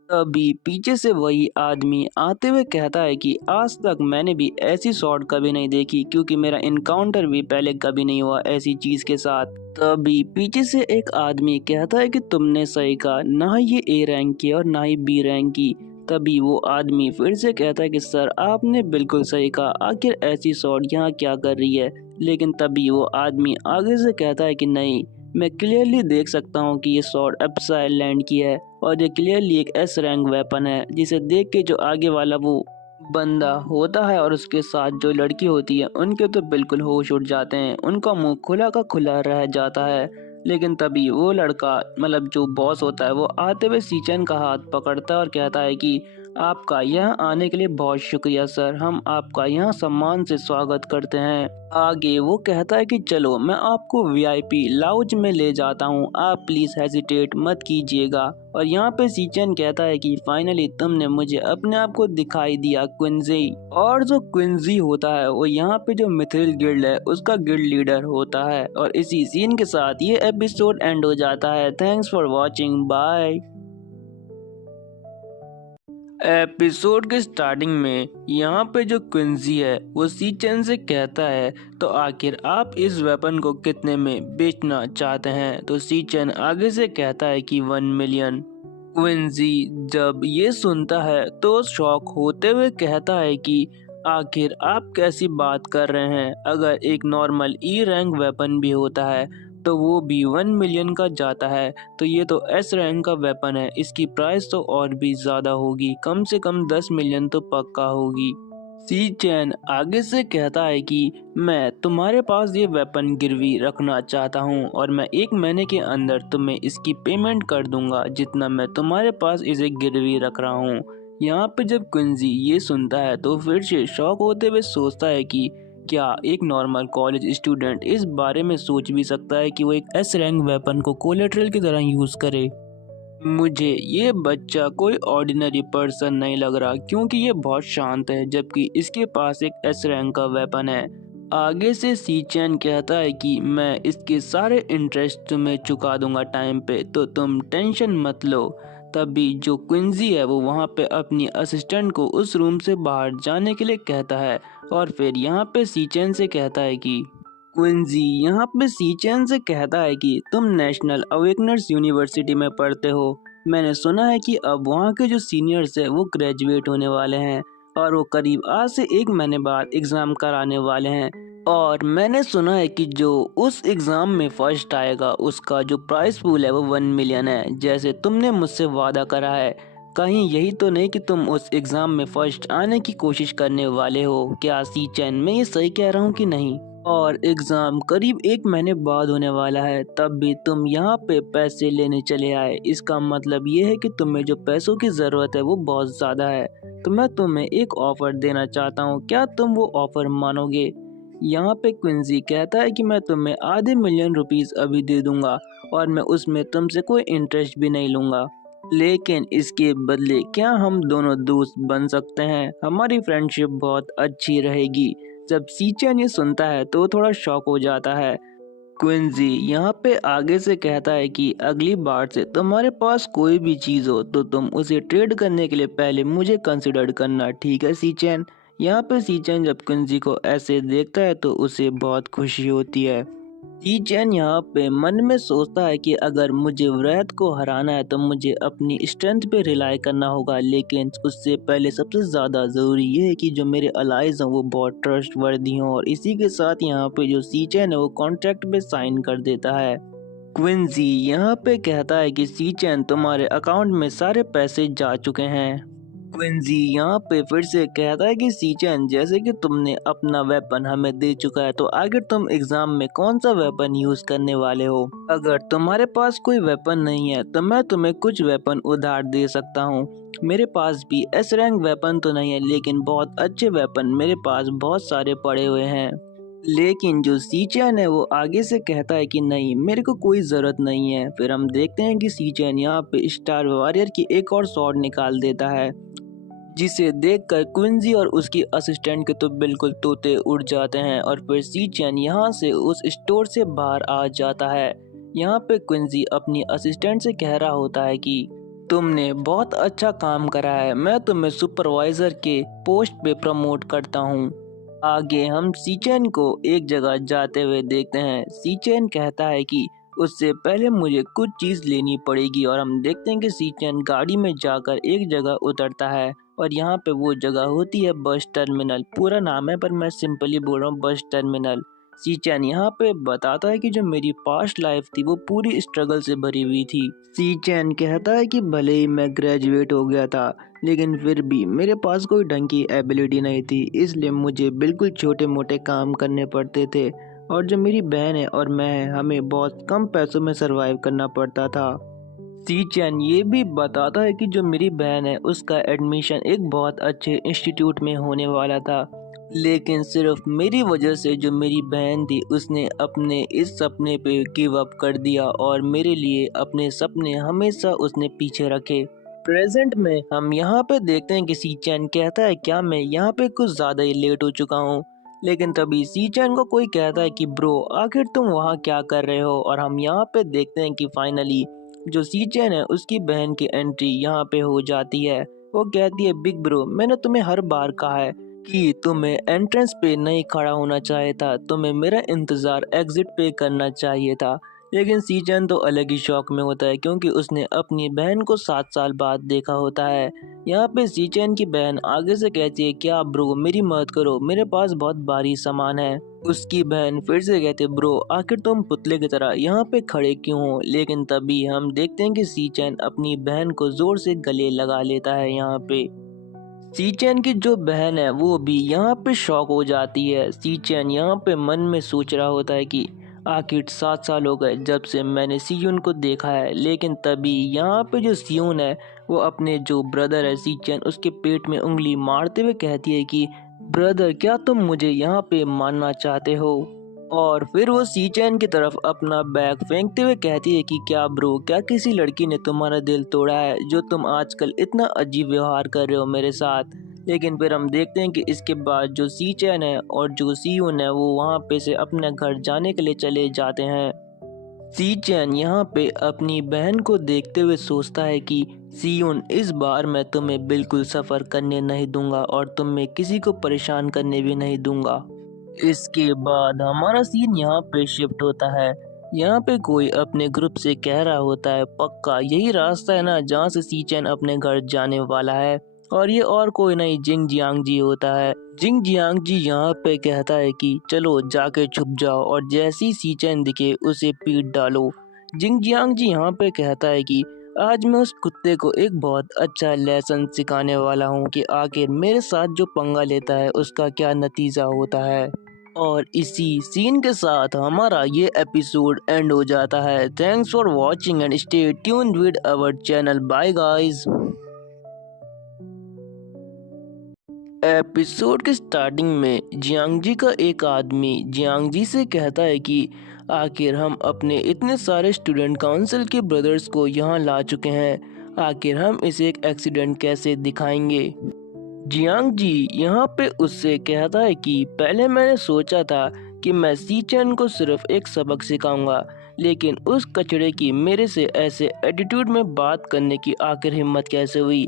तभी पीछे से वही आदमी आते हुए कहता है कि आज तक मैंने भी ऐसी स्वॉर्ड कभी नहीं देखी, क्योंकि मेरा इनकाउंटर भी पहले कभी नहीं हुआ ऐसी चीज के साथ। तभी पीछे से एक आदमी कहता है कि तुमने सही कहा, ना ही ये ए रैंक की और ना ही बी रैंक की। तभी वो आदमी फिर से कहता है कि सर आपने बिल्कुल सही कहा, आखिर ऐसी स्वॉर्ड यहाँ क्या कर रही है। लेकिन तभी वो आदमी आगे से कहता है कि नहीं, मैं क्लियरली देख सकता हूँ कि ये स्वॉर्ड एप्साइल लैंड की है और ये क्लियरली एक एस रैंक वेपन है, जिसे देख के जो आगे वाला वो बंदा होता है और उसके साथ जो लड़की होती है उनके तो बिल्कुल होश उड़ जाते हैं, उनका मुंह खुला का खुला रह जाता है। लेकिन तभी वो लड़का मतलब जो बॉस होता है वो आते हुए सीचन का हाथ पकड़ता है और कहता है कि आपका यहाँ आने के लिए बहुत शुक्रिया सर, हम आपका यहाँ सम्मान से स्वागत करते हैं। आगे वो कहता है कि चलो मैं आपको वीआईपी लाउंज में ले जाता हूँ, आप प्लीज हेजिटेट मत कीजिएगा। और यहाँ पे सीचन कहता है कि फाइनली तुमने मुझे अपने आप को दिखाई दिया क्विंजी। और जो क्विंजी होता है वो यहाँ पे जो मिथरिल गिल्ड है उसका गिल्ड लीडर होता है। और इसी सीन के साथ ये एपिसोड एंड हो जाता है। Thanks for watching, bye. Episode के स्टार्टिंग में यहाँ पे जो क्विंजी है वो सीचन से कहता है तो आखिर आप इस वेपन को कितने में बेचना चाहते हैं। तो सीचन आगे से कहता है कि 1 मिलियन। क्विंजी जब ये सुनता है तो शॉक होते हुए कहता है कि आखिर आप कैसी बात कर रहे हैं, अगर एक नॉर्मल ई रैंक वेपन भी होता है तो वो भी 1 मिलियन का जाता है, तो ये तो एस रैंक का वेपन है, इसकी प्राइस तो और भी ज्यादा होगी, कम से कम 10 मिलियन तो पक्का होगी। सी चैन आगे से कहता है कि मैं तुम्हारे पास ये वेपन गिरवी रखना चाहता हूँ और मैं 1 महीने के अंदर तुम्हें इसकी पेमेंट कर दूंगा जितना मैं तुम्हारे पास इसे गिरवी रख रहा हूँ। यहाँ पे जब क्विंजी ये सुनता है तो फिर से शॉक होते हुए सोचता है कि क्या एक नॉर्मल कॉलेज स्टूडेंट इस बारे में सोच भी सकता है कि वो एक एस रैंक वेपन को कोलेट्रल की तरह यूज करे। मुझे ये बच्चा कोई ऑर्डिनरी पर्सन नहीं लग रहा, क्योंकि ये बहुत शांत है जबकि इसके पास एक एस रैंक का वेपन है। आगे से सी चैन कहता है कि मैं इसके सारे इंटरेस्ट तुम्हें चुका दूंगा टाइम पे, तो तुम टेंशन मत लो। तभी जो क्विंजी है वो वहाँ पे अपनी असिस्टेंट को उस रूम से बाहर जाने के लिए कहता है और फिर यहाँ पे सी चैन से कहता है कि क्विंजी यहाँ पे सी चैन से कहता है कि तुम नेशनल अवेकनर्स यूनिवर्सिटी में पढ़ते हो। मैंने सुना है कि अब वहाँ के जो सीनियर्स है वो ग्रेजुएट होने वाले हैं और वो करीब आज से 1 महीने बाद एग्जाम कराने वाले हैं। और मैंने सुना है कि जो उस एग्जाम में फर्स्ट आएगा उसका जो प्राइस पूल है वो 1 मिलियन है, जैसे तुमने मुझसे वादा करा है। कहीं यही तो नहीं कि तुम उस एग्जाम में फर्स्ट आने की कोशिश करने वाले हो? क्या सी चैन मैं ये सही कह रहा हूँ कि नहीं? और एग्ज़ाम करीब 1 महीने बाद होने वाला है, तब भी तुम यहाँ पे पैसे लेने चले आए। इसका मतलब ये है कि तुम्हें जो पैसों की ज़रूरत है वो बहुत ज़्यादा है। तो मैं तुम्हें एक ऑफ़र देना चाहता हूँ, क्या तुम वो ऑफ़र मानोगे? यहाँ पे क्विंसी कहता है कि मैं तुम्हें आधे मिलियन रुपीस अभी दे दूंगा और मैं उसमें तुमसे कोई इंटरेस्ट भी नहीं लूंगा। लेकिन इसके बदले क्या हम दोनों दोस्त बन सकते हैं? हमारी फ्रेंडशिप बहुत अच्छी रहेगी। जब सीचन ये सुनता है तो थोड़ा शॉक हो जाता है। क्विंसी यहाँ पे आगे से कहता है कि अगली बार से तुम्हारे पास कोई भी चीज़ हो तो तुम उसे ट्रेड करने के लिए पहले मुझे कंसिडर करना, ठीक है सीचैन? यहाँ पे सीचैन जब क्विंसी को ऐसे देखता है तो उसे बहुत खुशी होती है। सीचैन यहाँ पे मन में सोचता है कि अगर मुझे वृहत को हराना है तो मुझे अपनी स्ट्रेंथ पे रिलाई करना होगा, लेकिन उससे पहले सबसे ज़्यादा ज़रूरी ये है कि जो मेरे अलाइज हैं वो बहुत ट्रस्टवर्दी हों। और इसी के साथ यहाँ पे जो सीचैन है वो कॉन्ट्रैक्ट पे साइन कर देता है। क्विंसी यहाँ पे कहता है कि सीचैन तुम्हारे अकाउंट में सारे पैसे जा चुके हैं। क्विंसी यहाँ पे फिर से कहता है कि सीचैन जैसे कि तुमने अपना वेपन हमें दे चुका है तो आगे तुम एग्जाम में कौन सा वेपन यूज करने वाले हो? अगर तुम्हारे पास कोई वेपन नहीं है तो मैं तुम्हें कुछ वेपन उधार दे सकता हूँ। मेरे पास भी एस रैंक वेपन तो नहीं है, लेकिन बहुत अच्छे वेपन मेरे पास बहुत सारे पड़े हुए हैं। लेकिन जो सीचैन है वो आगे से कहता है कि नहीं, मेरे को कोई ज़रूरत नहीं है। फिर हम देखते हैं कि सीचैन यहाँ पे स्टार वॉरियर की एक और स्वॉर्ड निकाल देता है, जिसे देखकर क्विंसी और उसकी असिस्टेंट के तो बिल्कुल तोते उड़ जाते हैं। और फिर सीचैन यहाँ से उस स्टोर से बाहर आ जाता है। यहाँ पे क्विंसी अपनी असिस्टेंट से कह रहा होता है कि तुमने बहुत अच्छा काम करा है, मैं तुम्हें सुपरवाइजर के पोस्ट पे प्रमोट करता हूँ। आगे हम सीचैन को एक जगह जाते हुए देखते हैं। सीचैन कहता है कि उससे पहले मुझे कुछ चीज़ लेनी पड़ेगी और हम देखते हैं कि सीचैन गाड़ी में जाकर एक जगह उतरता है और यहाँ पे वो जगह होती है बस टर्मिनल। पूरा नाम है पर मैं सिंपली बोल रहा हूँ बस टर्मिनल। सीचैन यहाँ पे बताता है कि जो मेरी पास्ट लाइफ थी वो पूरी स्ट्रगल से भरी हुई थी। सीचैन कहता है कि भले ही मैं ग्रेजुएट हो गया था, लेकिन फिर भी मेरे पास कोई ढंग की एबिलिटी नहीं थी, इसलिए मुझे बिल्कुल छोटे मोटे काम करने पड़ते थे। और जो मेरी बहन है और मैं हैं, हमें बहुत कम पैसों में सरवाइव करना पड़ता था। सीचैन ये भी बताता है कि जो मेरी बहन है उसका एडमिशन एक बहुत अच्छे इंस्टीट्यूट में होने वाला था, लेकिन सिर्फ मेरी वजह से जो मेरी बहन थी उसने अपने इस सपने पे गिव अप कर दिया और मेरे लिए अपने सपने हमेशा उसने पीछे रखे। प्रेजेंट में हम यहाँ पे देखते हैं कि सीचैन कहता है क्या मैं यहाँ पे कुछ ज़्यादा ही लेट हो चुका हूँ? लेकिन तभी सीचैन को कोई कहता है कि ब्रो आखिर तुम वहाँ क्या कर रहे हो? और हम यहाँ पे देखते हैं कि फाइनली जो सीचैन है उसकी बहन की एंट्री यहाँ पे हो जाती है। वो कहती है बिग ब्रो, मैंने तुम्हें हर बार कहा है कि तुम्हें एंट्रेंस पे नहीं खड़ा होना चाहिए था, तुम्हें मेरा इंतज़ार एग्जिट पे करना चाहिए था। लेकिन सीचैन तो अलग ही शौक में होता है क्योंकि उसने अपनी बहन को 7 साल बाद देखा होता है। यहाँ पे सीचैन की बहन आगे से कहती है क्या ब्रो मेरी मदद करो, मेरे पास बहुत भारी सामान है। उसकी बहन फिर से कहते ब्रो आखिर तुम पुतले की तरह यहाँ पे खड़े क्यों हो? लेकिन तभी हम देखते हैं कि सीचैन अपनी बहन को जोर से गले लगा लेता है। यहाँ पे सीचैन की जो बहन है वो भी यहाँ पे शॉक हो जाती है। सीचैन यहाँ पे मन में सोच रहा होता है कि आखिर 7 साल हो गए जब से मैंने सियोन को देखा है। लेकिन तभी यहाँ पे जो सियोन है वो अपने जो ब्रदर है सीचैन उसके पेट में उंगली मारते हुए कहती है कि ब्रदर क्या तुम मुझे यहाँ पे मारना चाहते हो? और फिर वो सीचैन की तरफ अपना बैग फेंकते हुए कहती है कि क्या ब्रो क्या किसी लड़की ने तुम्हारा दिल तोड़ा है जो तुम आजकल इतना अजीब व्यवहार कर रहे हो मेरे साथ? लेकिन फिर हम देखते हैं कि इसके बाद जो सीचैन है और जो सियोन है वो वहाँ पे से अपने घर जाने के लिए चले जाते हैं। सीचैन यहाँ पे अपनी बहन को देखते हुए सोचता है कि सियोन इस बार मैं तुम्हें बिल्कुल सफ़र करने नहीं दूंगा और तुम्हें किसी को परेशान करने भी नहीं दूंगा। इसके बाद हमारा सीन यहाँ पे शिफ्ट होता है। यहाँ पे कोई अपने ग्रुप से कह रहा होता है पक्का यही रास्ता है ना जहाँ से सीचैन अपने घर जाने वाला है? और ये और कोई नहीं जिंग जियांग जी होता है। जिंग जियांग जी यहाँ पे कहता है कि चलो जाके छुप जाओ और जैसी सीचैन दिखे उसे पीट डालो। जिंग जियांग जी यहाँ पे कहता है कि आज मैं उस कुत्ते को एक बहुत अच्छा लेसन सिखाने वाला हूँ कि आखिर मेरे साथ जो पंगा लेता है उसका क्या नतीजा होता है। और इसी सीन के साथ हमारा ये एपिसोड एंड हो जाता है। Thanks for watching and stay tuned with our channel. Bye guys. Episode के स्टार्टिंग में जियांगजी का एक आदमी जियांगजी से कहता है कि आखिर हम अपने इतने सारे स्टूडेंट काउंसिल के ब्रदर्स को यहाँ ला चुके हैं, आखिर हम इसे एक एक्सीडेंट कैसे दिखाएंगे। जियांगजी यहाँ पे उससे कहता है कि पहले मैंने सोचा था कि मैं सीचेन को सिर्फ एक सबक सिखाऊंगा, लेकिन उस कचड़े की मेरे से ऐसे एटीट्यूड में बात करने की आखिर हिम्मत कैसे हुई।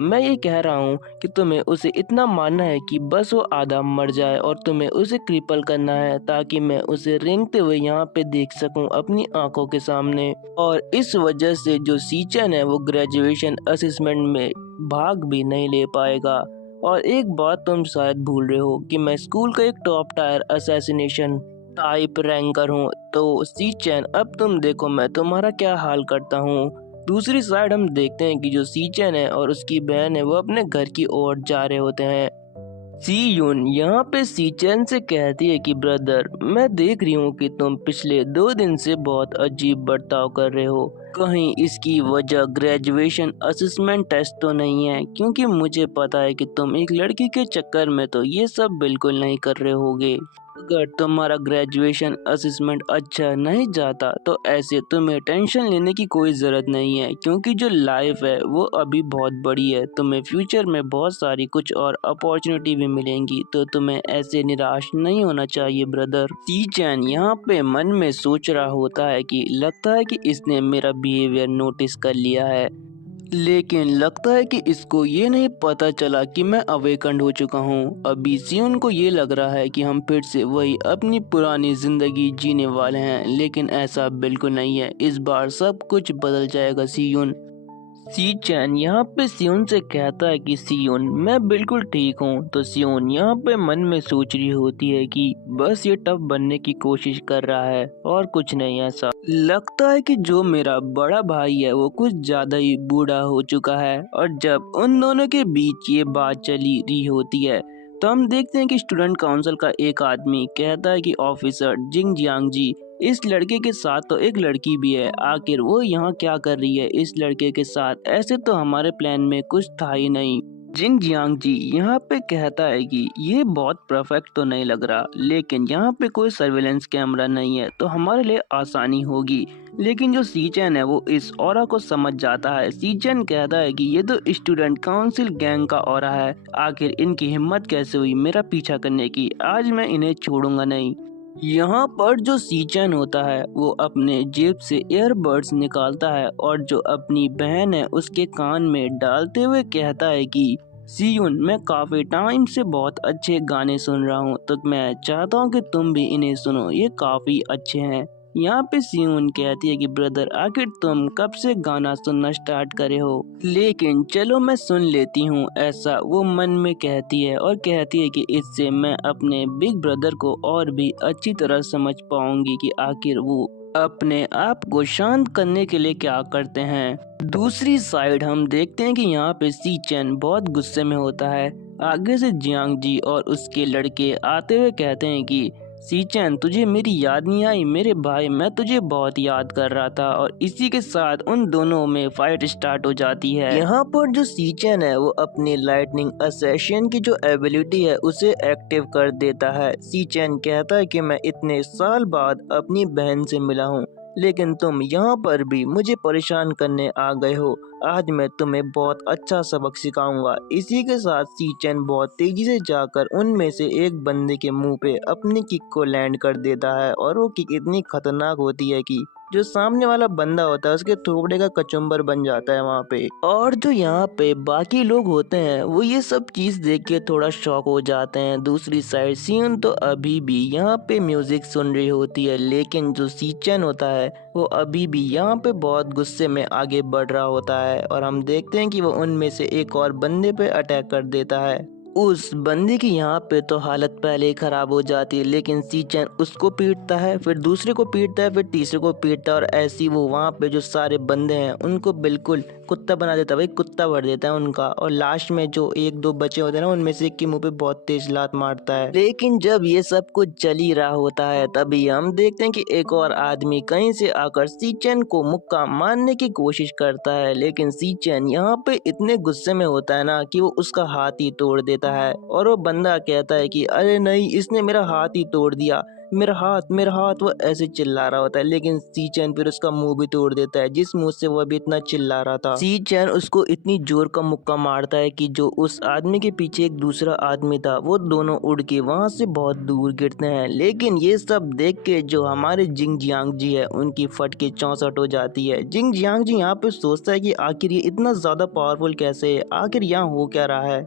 मैं ये कह रहा हूँ कि तुम्हें उसे इतना मानना है कि बस वो आधा मर जाए और तुम्हें उसे क्रिपल करना है ताकि मैं उसे रेंगते हुए यहाँ पे देख सकूं अपनी आंखों के सामने। और इस वजह से जो सीचेन है वो ग्रेजुएशन असेसमेंट में भाग भी नहीं ले पाएगा। और एक बात तुम शायद भूल रहे हो कि मैं स्कूल का एक top tier assassination type ranker हूँ। तो सीचेन अब तुम देखो मैं तुम्हारा क्या हाल करता हूँ। दूसरी साइड हम देखते हैं कि जो सीचेन है और उसकी बहन है वो अपने घर की ओर जा रहे होते हैं। सी यून यहाँ पे सीचेन से कहती है कि ब्रदर, मैं देख रही हूँ कि तुम पिछले 2 दिन से बहुत अजीब बर्ताव कर रहे हो। कहीं इसकी वजह ग्रेजुएशन असेसमेंट टेस्ट तो नहीं है, क्योंकि मुझे पता है कि तुम एक लड़की के चक्कर में तो ये सब बिल्कुल नहीं कर रहे होगे। अगर तुम्हारा ग्रेजुएशन असेसमेंट अच्छा नहीं जाता तो ऐसे तुम्हें टेंशन लेने की कोई ज़रूरत नहीं है, क्योंकि जो लाइफ है वो अभी बहुत बड़ी है। तुम्हें फ्यूचर में बहुत सारी कुछ और अपॉर्चुनिटी भी मिलेंगी, तो तुम्हें ऐसे निराश नहीं होना चाहिए ब्रदर। सीचैन यहाँ पे मन में सोच रहा होता है कि लगता है कि इसने मेरा बिहेवियर नोटिस कर लिया है, लेकिन लगता है कि इसको ये नहीं पता चला कि मैं अवेकंड हो चुका हूँ। अभी सियोन को ये लग रहा है कि हम फिर से वही अपनी पुरानी जिंदगी जीने वाले हैं, लेकिन ऐसा बिल्कुल नहीं है। इस बार सब कुछ बदल जाएगा सियोन। सीचैन यहाँ पे सियोन से कहता है कि सियोन, मैं बिल्कुल ठीक हूँ। तो सियोन यहाँ पे मन में सोच रही होती है कि बस ये टफ बनने की कोशिश कर रहा है और कुछ नहीं। ऐसा लगता है कि जो मेरा बड़ा भाई है वो कुछ ज्यादा ही बूढ़ा हो चुका है। और जब उन दोनों के बीच ये बात चली रही होती है तो हम देखते हैं कि स्टूडेंट काउंसिल का एक आदमी कहता है कि ऑफिसर जिंग जियांगजी, इस लड़के के साथ तो एक लड़की भी है, आखिर वो यहाँ क्या कर रही है इस लड़के के साथ? ऐसे तो हमारे प्लान में कुछ था ही नहीं। जिंग जियांगजी यहाँ पे कहता है कि ये बहुत परफेक्ट तो नहीं लग रहा, लेकिन यहाँ पे कोई सर्विलेंस कैमरा नहीं है तो हमारे लिए आसानी होगी। लेकिन जो सीचैन है वो इस ऑरा को समझ जाता है। सीचैन कहता है कि ये तो स्टूडेंट काउंसिल गैंग का ऑरा है, आखिर इनकी हिम्मत कैसे हुई मेरा पीछा करने की, आज मैं इन्हें छोड़ूंगा नहीं। यहाँ पर जो सीचैन होता है वो अपने जेब से ईयरबड्स निकालता है और जो अपनी बहन है उसके कान में डालते हुए कहता है कि सियुन, मैं काफी टाइम से बहुत अच्छे गाने सुन रहा हूँ, तो मैं चाहता हूँ कि तुम भी इन्हें सुनो, ये काफी अच्छे हैं। यहाँ पे सियुन कहती है कि ब्रदर, आखिर तुम कब से गाना सुनना स्टार्ट करे हो? लेकिन चलो मैं सुन लेती हूँ, ऐसा वो मन में कहती है और कहती है कि इससे मैं अपने बिग ब्रदर को और भी अच्छी तरह समझ पाऊंगी कि आखिर वो अपने आप को शांत करने के लिए क्या करते हैं। दूसरी साइड हम देखते हैं कि यहाँ पे सीचैन बहुत गुस्से में होता है। आगे से जियांगजी और उसके लड़के आते हुए कहते हैं कि सीचैन, तुझे मेरी याद नहीं आई? मेरे भाई, मैं तुझे बहुत याद कर रहा था। और इसी के साथ उन दोनों में फाइट स्टार्ट हो जाती है। यहाँ पर जो सीचैन है वो अपनी लाइटनिंग असैसिन की जो एबिलिटी है उसे एक्टिव कर देता है। सीचैन कहता है कि मैं इतने साल बाद अपनी बहन से मिला हूँ, लेकिन तुम यहाँ पर भी मुझे परेशान करने आ गए हो। आज मैं तुम्हें बहुत अच्छा सबक सिखाऊंगा। इसी के साथ सीचैन बहुत तेजी से जाकर उनमें से एक बंदे के मुंह पे अपनी किक को लैंड कर देता है, और वो किक इतनी खतरनाक होती है कि जो सामने वाला बंदा होता है उसके थोबड़े का कचुम्बर बन जाता है वहाँ पे। और जो यहाँ पे बाकी लोग होते हैं वो ये सब चीज देख के थोड़ा शॉक हो जाते हैं। दूसरी साइड सियुन तो अभी भी यहाँ पे म्यूजिक सुन रही होती है, लेकिन जो सीचैन होता है वो अभी भी यहाँ पे बहुत गुस्से में आगे बढ़ रहा होता है। और हम देखते हैं कि वो उनमें से एक और बंदे पे अटैक कर देता है। उस बंदे की यहाँ पे तो हालत पहले ही खराब हो जाती है, लेकिन सीचैन उसको पीटता है, फिर दूसरे को पीटता है, फिर तीसरे को पीटता है, और ऐसी वो वहाँ पे जो सारे बंदे हैं उनको बिल्कुल कुत्ता बना देता है, भाई कुत्ता भर देता है उनका। और लास्ट में जो एक दो बचे होते हैं ना, उनमें से एक के मुंह पे बहुत तेज लात मारता है। लेकिन जब ये सब कुछ चल ही रहा होता है तभी हम देखते हैं कि एक और आदमी कहीं से आकर सीचेन को मुक्का मारने की कोशिश करता है। लेकिन सीचेन यहाँ पे इतने गुस्से में होता है ना कि वो उसका हाथ ही तोड़ देता है। और वो बंदा कहता है कि अरे नहीं, इसने मेरा हाथ ही तोड़ दिया, मेरा हाथ मेरा हाथ, वो ऐसे चिल्ला रहा होता है। लेकिन सीचेन फिर उसका मुंह भी तोड़ देता है, जिस मुंह से वो अभी इतना चिल्ला रहा था। सीचेन उसको इतनी जोर का मुक्का मारता है कि जो उस आदमी के पीछे एक दूसरा आदमी था, वो दोनों उड़ के वहां से बहुत दूर गिरते हैं। लेकिन ये सब देख के जो हमारे जिंग जियांग जी है, उनकी फट के चौसठ हो जाती है। जिंग जियांग जी यहाँ पे सोचता है कि आखिर ये इतना ज्यादा पावरफुल कैसे है, आखिर यहाँ हो क्या रहा है।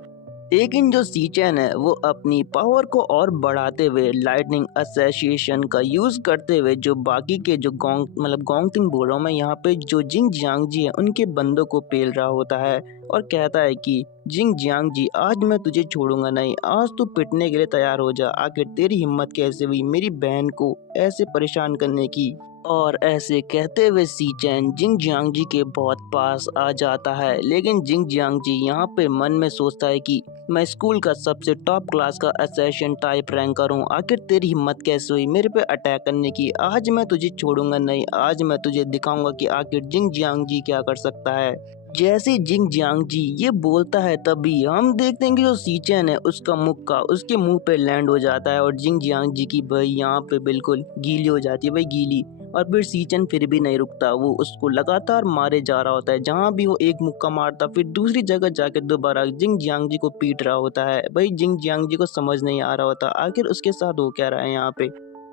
लेकिन जो सीचेन है वो अपनी पावर को और बढ़ाते हुए लाइटनिंग एसोसिएशन का यूज करते हुए जो बाकी के जो गोंगतिंग बोल रहा हूँ मैं यहाँ पे, जो जिंग जियांग जी है उनके बंदों को पेल रहा होता है। और कहता है कि जिंग जियांग जी, आज मैं तुझे छोड़ूंगा नहीं, आज तू पिटने के लिए तैयार हो जा। आखिर तेरी हिम्मत कैसे हुई मेरी बहन को ऐसे परेशान करने की। और ऐसे कहते हुए सीचेन जिंग जियांग जी के बहुत पास आ जाता है। लेकिन जिंग जियांग जी यहाँ पे मन में सोचता है कि मैं स्कूल का सबसे टॉप क्लास का असैसिन टाइप रैंकर हूँ, आखिर तेरी हिम्मत कैसे हुई मेरे पे अटैक करने की। आज मैं तुझे छोड़ूंगा नहीं, आज मैं तुझे दिखाऊंगा कि आखिर जिंग जियांग जी क्या कर सकता है। जैसे जिंग जियांग जी ये बोलता है तभी हम देखते हैं कि जो सीचेन है उसका मुक्का उसके मुंह पे लैंड हो जाता है। और जिंग जियांग जी की भाई यहाँ पे बिल्कुल गीली हो जाती है, भाई गीली। और फिर सीचेन फिर भी नहीं रुकता, वो उसको लगातार मारे जा रहा होता है। जहाँ भी वो एक मुक्का मारता फिर दूसरी जगह जाके दोबारा जिंग जियांग जी को पीट रहा होता है। भाई जिंग जियांग जी को समझ नहीं आ रहा होता आखिर उसके साथ हो क्या रहा है यहाँ पे।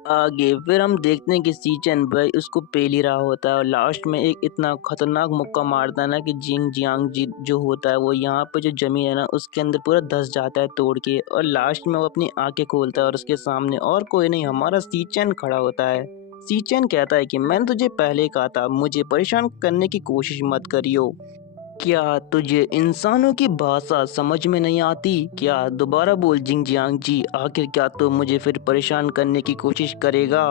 आगे फिर हम देखते हैं कि सीचेन भाई उसको पेल ही रहा होता है और लास्ट में एक इतना खतरनाक मुक्का मारता है ना कि जिंग जियांग जी जो होता है वो यहाँ पे जो जमीन है ना उसके अंदर पूरा धंस जाता है तोड़ के। और लास्ट में वो अपनी आंखें खोलता है और उसके सामने और कोई नहीं, हमारा सीचेन खड़ा होता है। सीचेन कहता है कि मैंने तुझे पहले ही कहा था मुझे परेशान करने की कोशिश मत करियो। क्या तुझे इंसानों की भाषा समझ में नहीं आती क्या? दोबारा बोल जिंग जियांग जी, आखिर क्या तू मुझे फिर परेशान करने की कोशिश करेगा?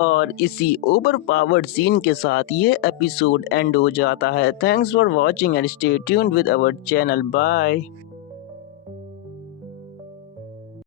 और इसी ओवर पावर्ड सीन के साथ ये एपिसोड एंड हो जाता है। Thanks for watching and stay tuned with our channel. Bye.